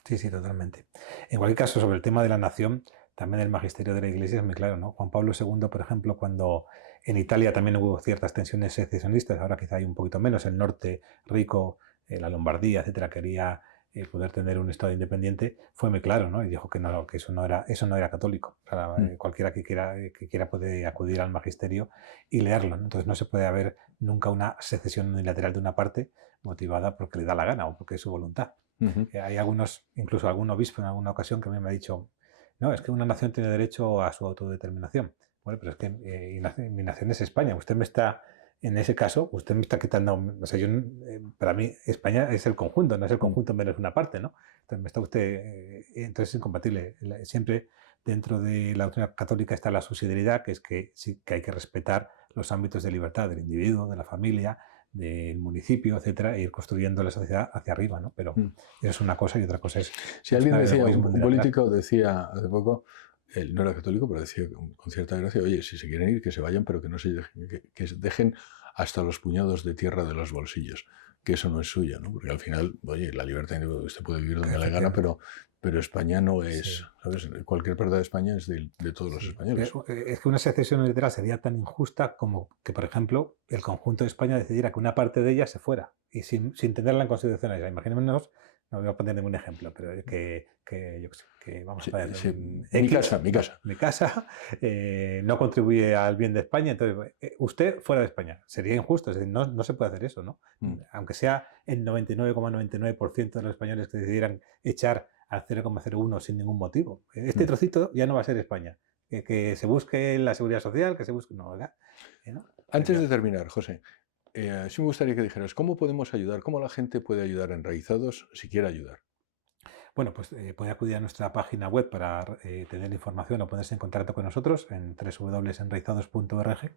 Sí, sí, totalmente. En cualquier caso, sobre el tema de la nación, también el magisterio de la Iglesia es muy claro, ¿no? Juan Pablo II, por ejemplo, cuando en Italia también hubo ciertas tensiones secesionistas, ahora quizá hay un poquito menos, el norte rico, la Lombardía, etcétera, quería poder tener un Estado independiente, fue muy claro, ¿no? Y dijo que no, que eso no era católico. O sea, cualquiera que quiera puede acudir al magisterio y leerlo, ¿no? Entonces no se puede haber nunca una secesión unilateral de una parte motivada porque le da la gana o porque es su voluntad. Hay incluso algún obispo en alguna ocasión que a mí me ha dicho, no, es que una nación tiene derecho a su autodeterminación. Bueno, pero es que mi nación es España. En ese caso, usted me está quitando, o sea, para mí España es el conjunto, no es el conjunto menos una parte, ¿no? Entonces me está usted, entonces es incompatible. Siempre dentro de la doctrina católica está la subsidiariedad, que es que sí que hay que respetar los ámbitos de libertad del individuo, de la familia, del municipio, etcétera, e ir construyendo la sociedad hacia arriba, ¿no? Pero eso es una cosa y otra cosa es... Si alguien decía, un político decía hace poco, él no era católico, pero decía con cierta gracia, oye, si se quieren ir, que se vayan, pero que no se dejen, que dejen hasta los puñados de tierra de los bolsillos, que eso no es suyo, ¿no? Porque al final, oye, la libertad, usted puede vivir donde le gana, pero España no es, sí, ¿sabes? Cualquier parte de España es de todos los españoles. Es que una secesión unilateral sería tan injusta como que, por ejemplo, el conjunto de España decidiera que una parte de ella se fuera y sin tenerla en consideración. Imaginémonos, no voy a poner ningún ejemplo, pero que vamos a poner... Sí, mi casa. No contribuye al bien de España, entonces usted fuera de España. Sería injusto, es decir, no se puede hacer eso, ¿no? Aunque sea el 99,99% de los españoles que decidieran echar al 0,01 sin ningún motivo. Este trocito ya no va a ser España. Que se busque la seguridad social, que se busque... No, ¿verdad? ¿No? Antes de terminar, José, sí me gustaría que dijeras, ¿cómo podemos ayudar? ¿Cómo la gente puede ayudar a Enraizados si quiere ayudar? Bueno, pues puede acudir a nuestra página web para tener información o ponerse en contacto con nosotros en www.enraizados.org.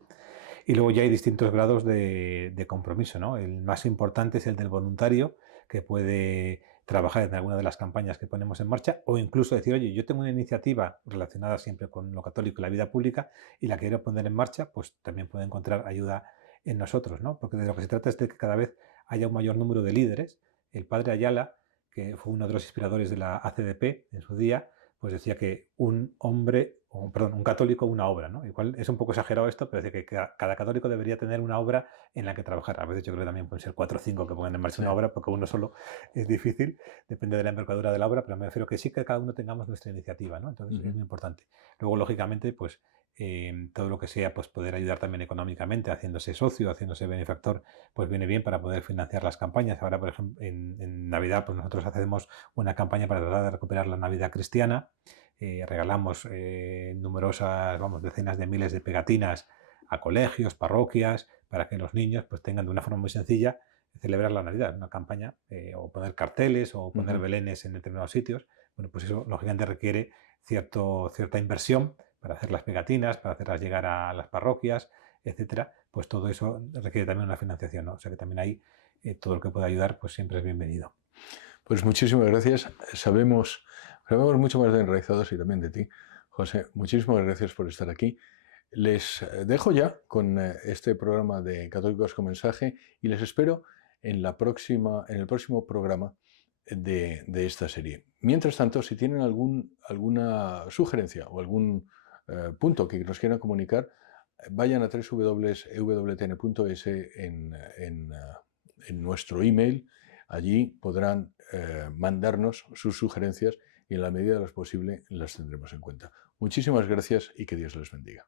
Y luego ya hay distintos grados de compromiso, ¿no? El más importante es el del voluntario, que puede trabajar en alguna de las campañas que ponemos en marcha o incluso decir, oye, yo tengo una iniciativa relacionada siempre con lo católico y la vida pública y la quiero poner en marcha, pues también puede encontrar ayuda en nosotros, ¿no? Porque de lo que se trata es de que cada vez haya un mayor número de líderes. El padre Ayala, que fue uno de los inspiradores de la ACDP en su día, pues decía que un católico, una obra, ¿no? Igual es un poco exagerado esto, pero dice que cada católico debería tener una obra en la que trabajar. A veces yo creo que también pueden ser 4 o 5 que pongan en marcha una obra, porque uno solo es difícil, depende de la envergadura de la obra, pero me refiero que sí que cada uno tengamos nuestra iniciativa, ¿no? Entonces es muy importante. Luego, lógicamente, pues todo lo que sea, pues poder ayudar también económicamente, haciéndose socio, haciéndose benefactor, pues viene bien para poder financiar las campañas. Ahora, por ejemplo, en Navidad, pues nosotros hacemos una campaña para tratar de recuperar la Navidad cristiana. Regalamos numerosas, vamos, decenas de miles de pegatinas a colegios, parroquias, para que los niños pues tengan de una forma muy sencilla celebrar la Navidad, una campaña, o poner carteles o poner belenes en determinados sitios. Bueno, pues eso lógicamente requiere cierta inversión para hacer las pegatinas, para hacerlas llegar a las parroquias, etcétera. Pues todo eso requiere también una financiación, ¿no? O sea que también ahí todo lo que pueda ayudar pues siempre es bienvenido. Pues muchísimas gracias. Sabemos mucho más de Enraizados y también de ti, José. Muchísimas gracias por estar aquí. Les dejo ya con este programa de Católicos con Mensaje y les espero en el próximo programa de esta serie. Mientras tanto, si tienen alguna sugerencia o algún punto que nos quieran comunicar, vayan a www.ewtn.es en nuestro email. Allí podrán mandarnos sus sugerencias y en la medida de lo posible las tendremos en cuenta. Muchísimas gracias y que Dios les bendiga.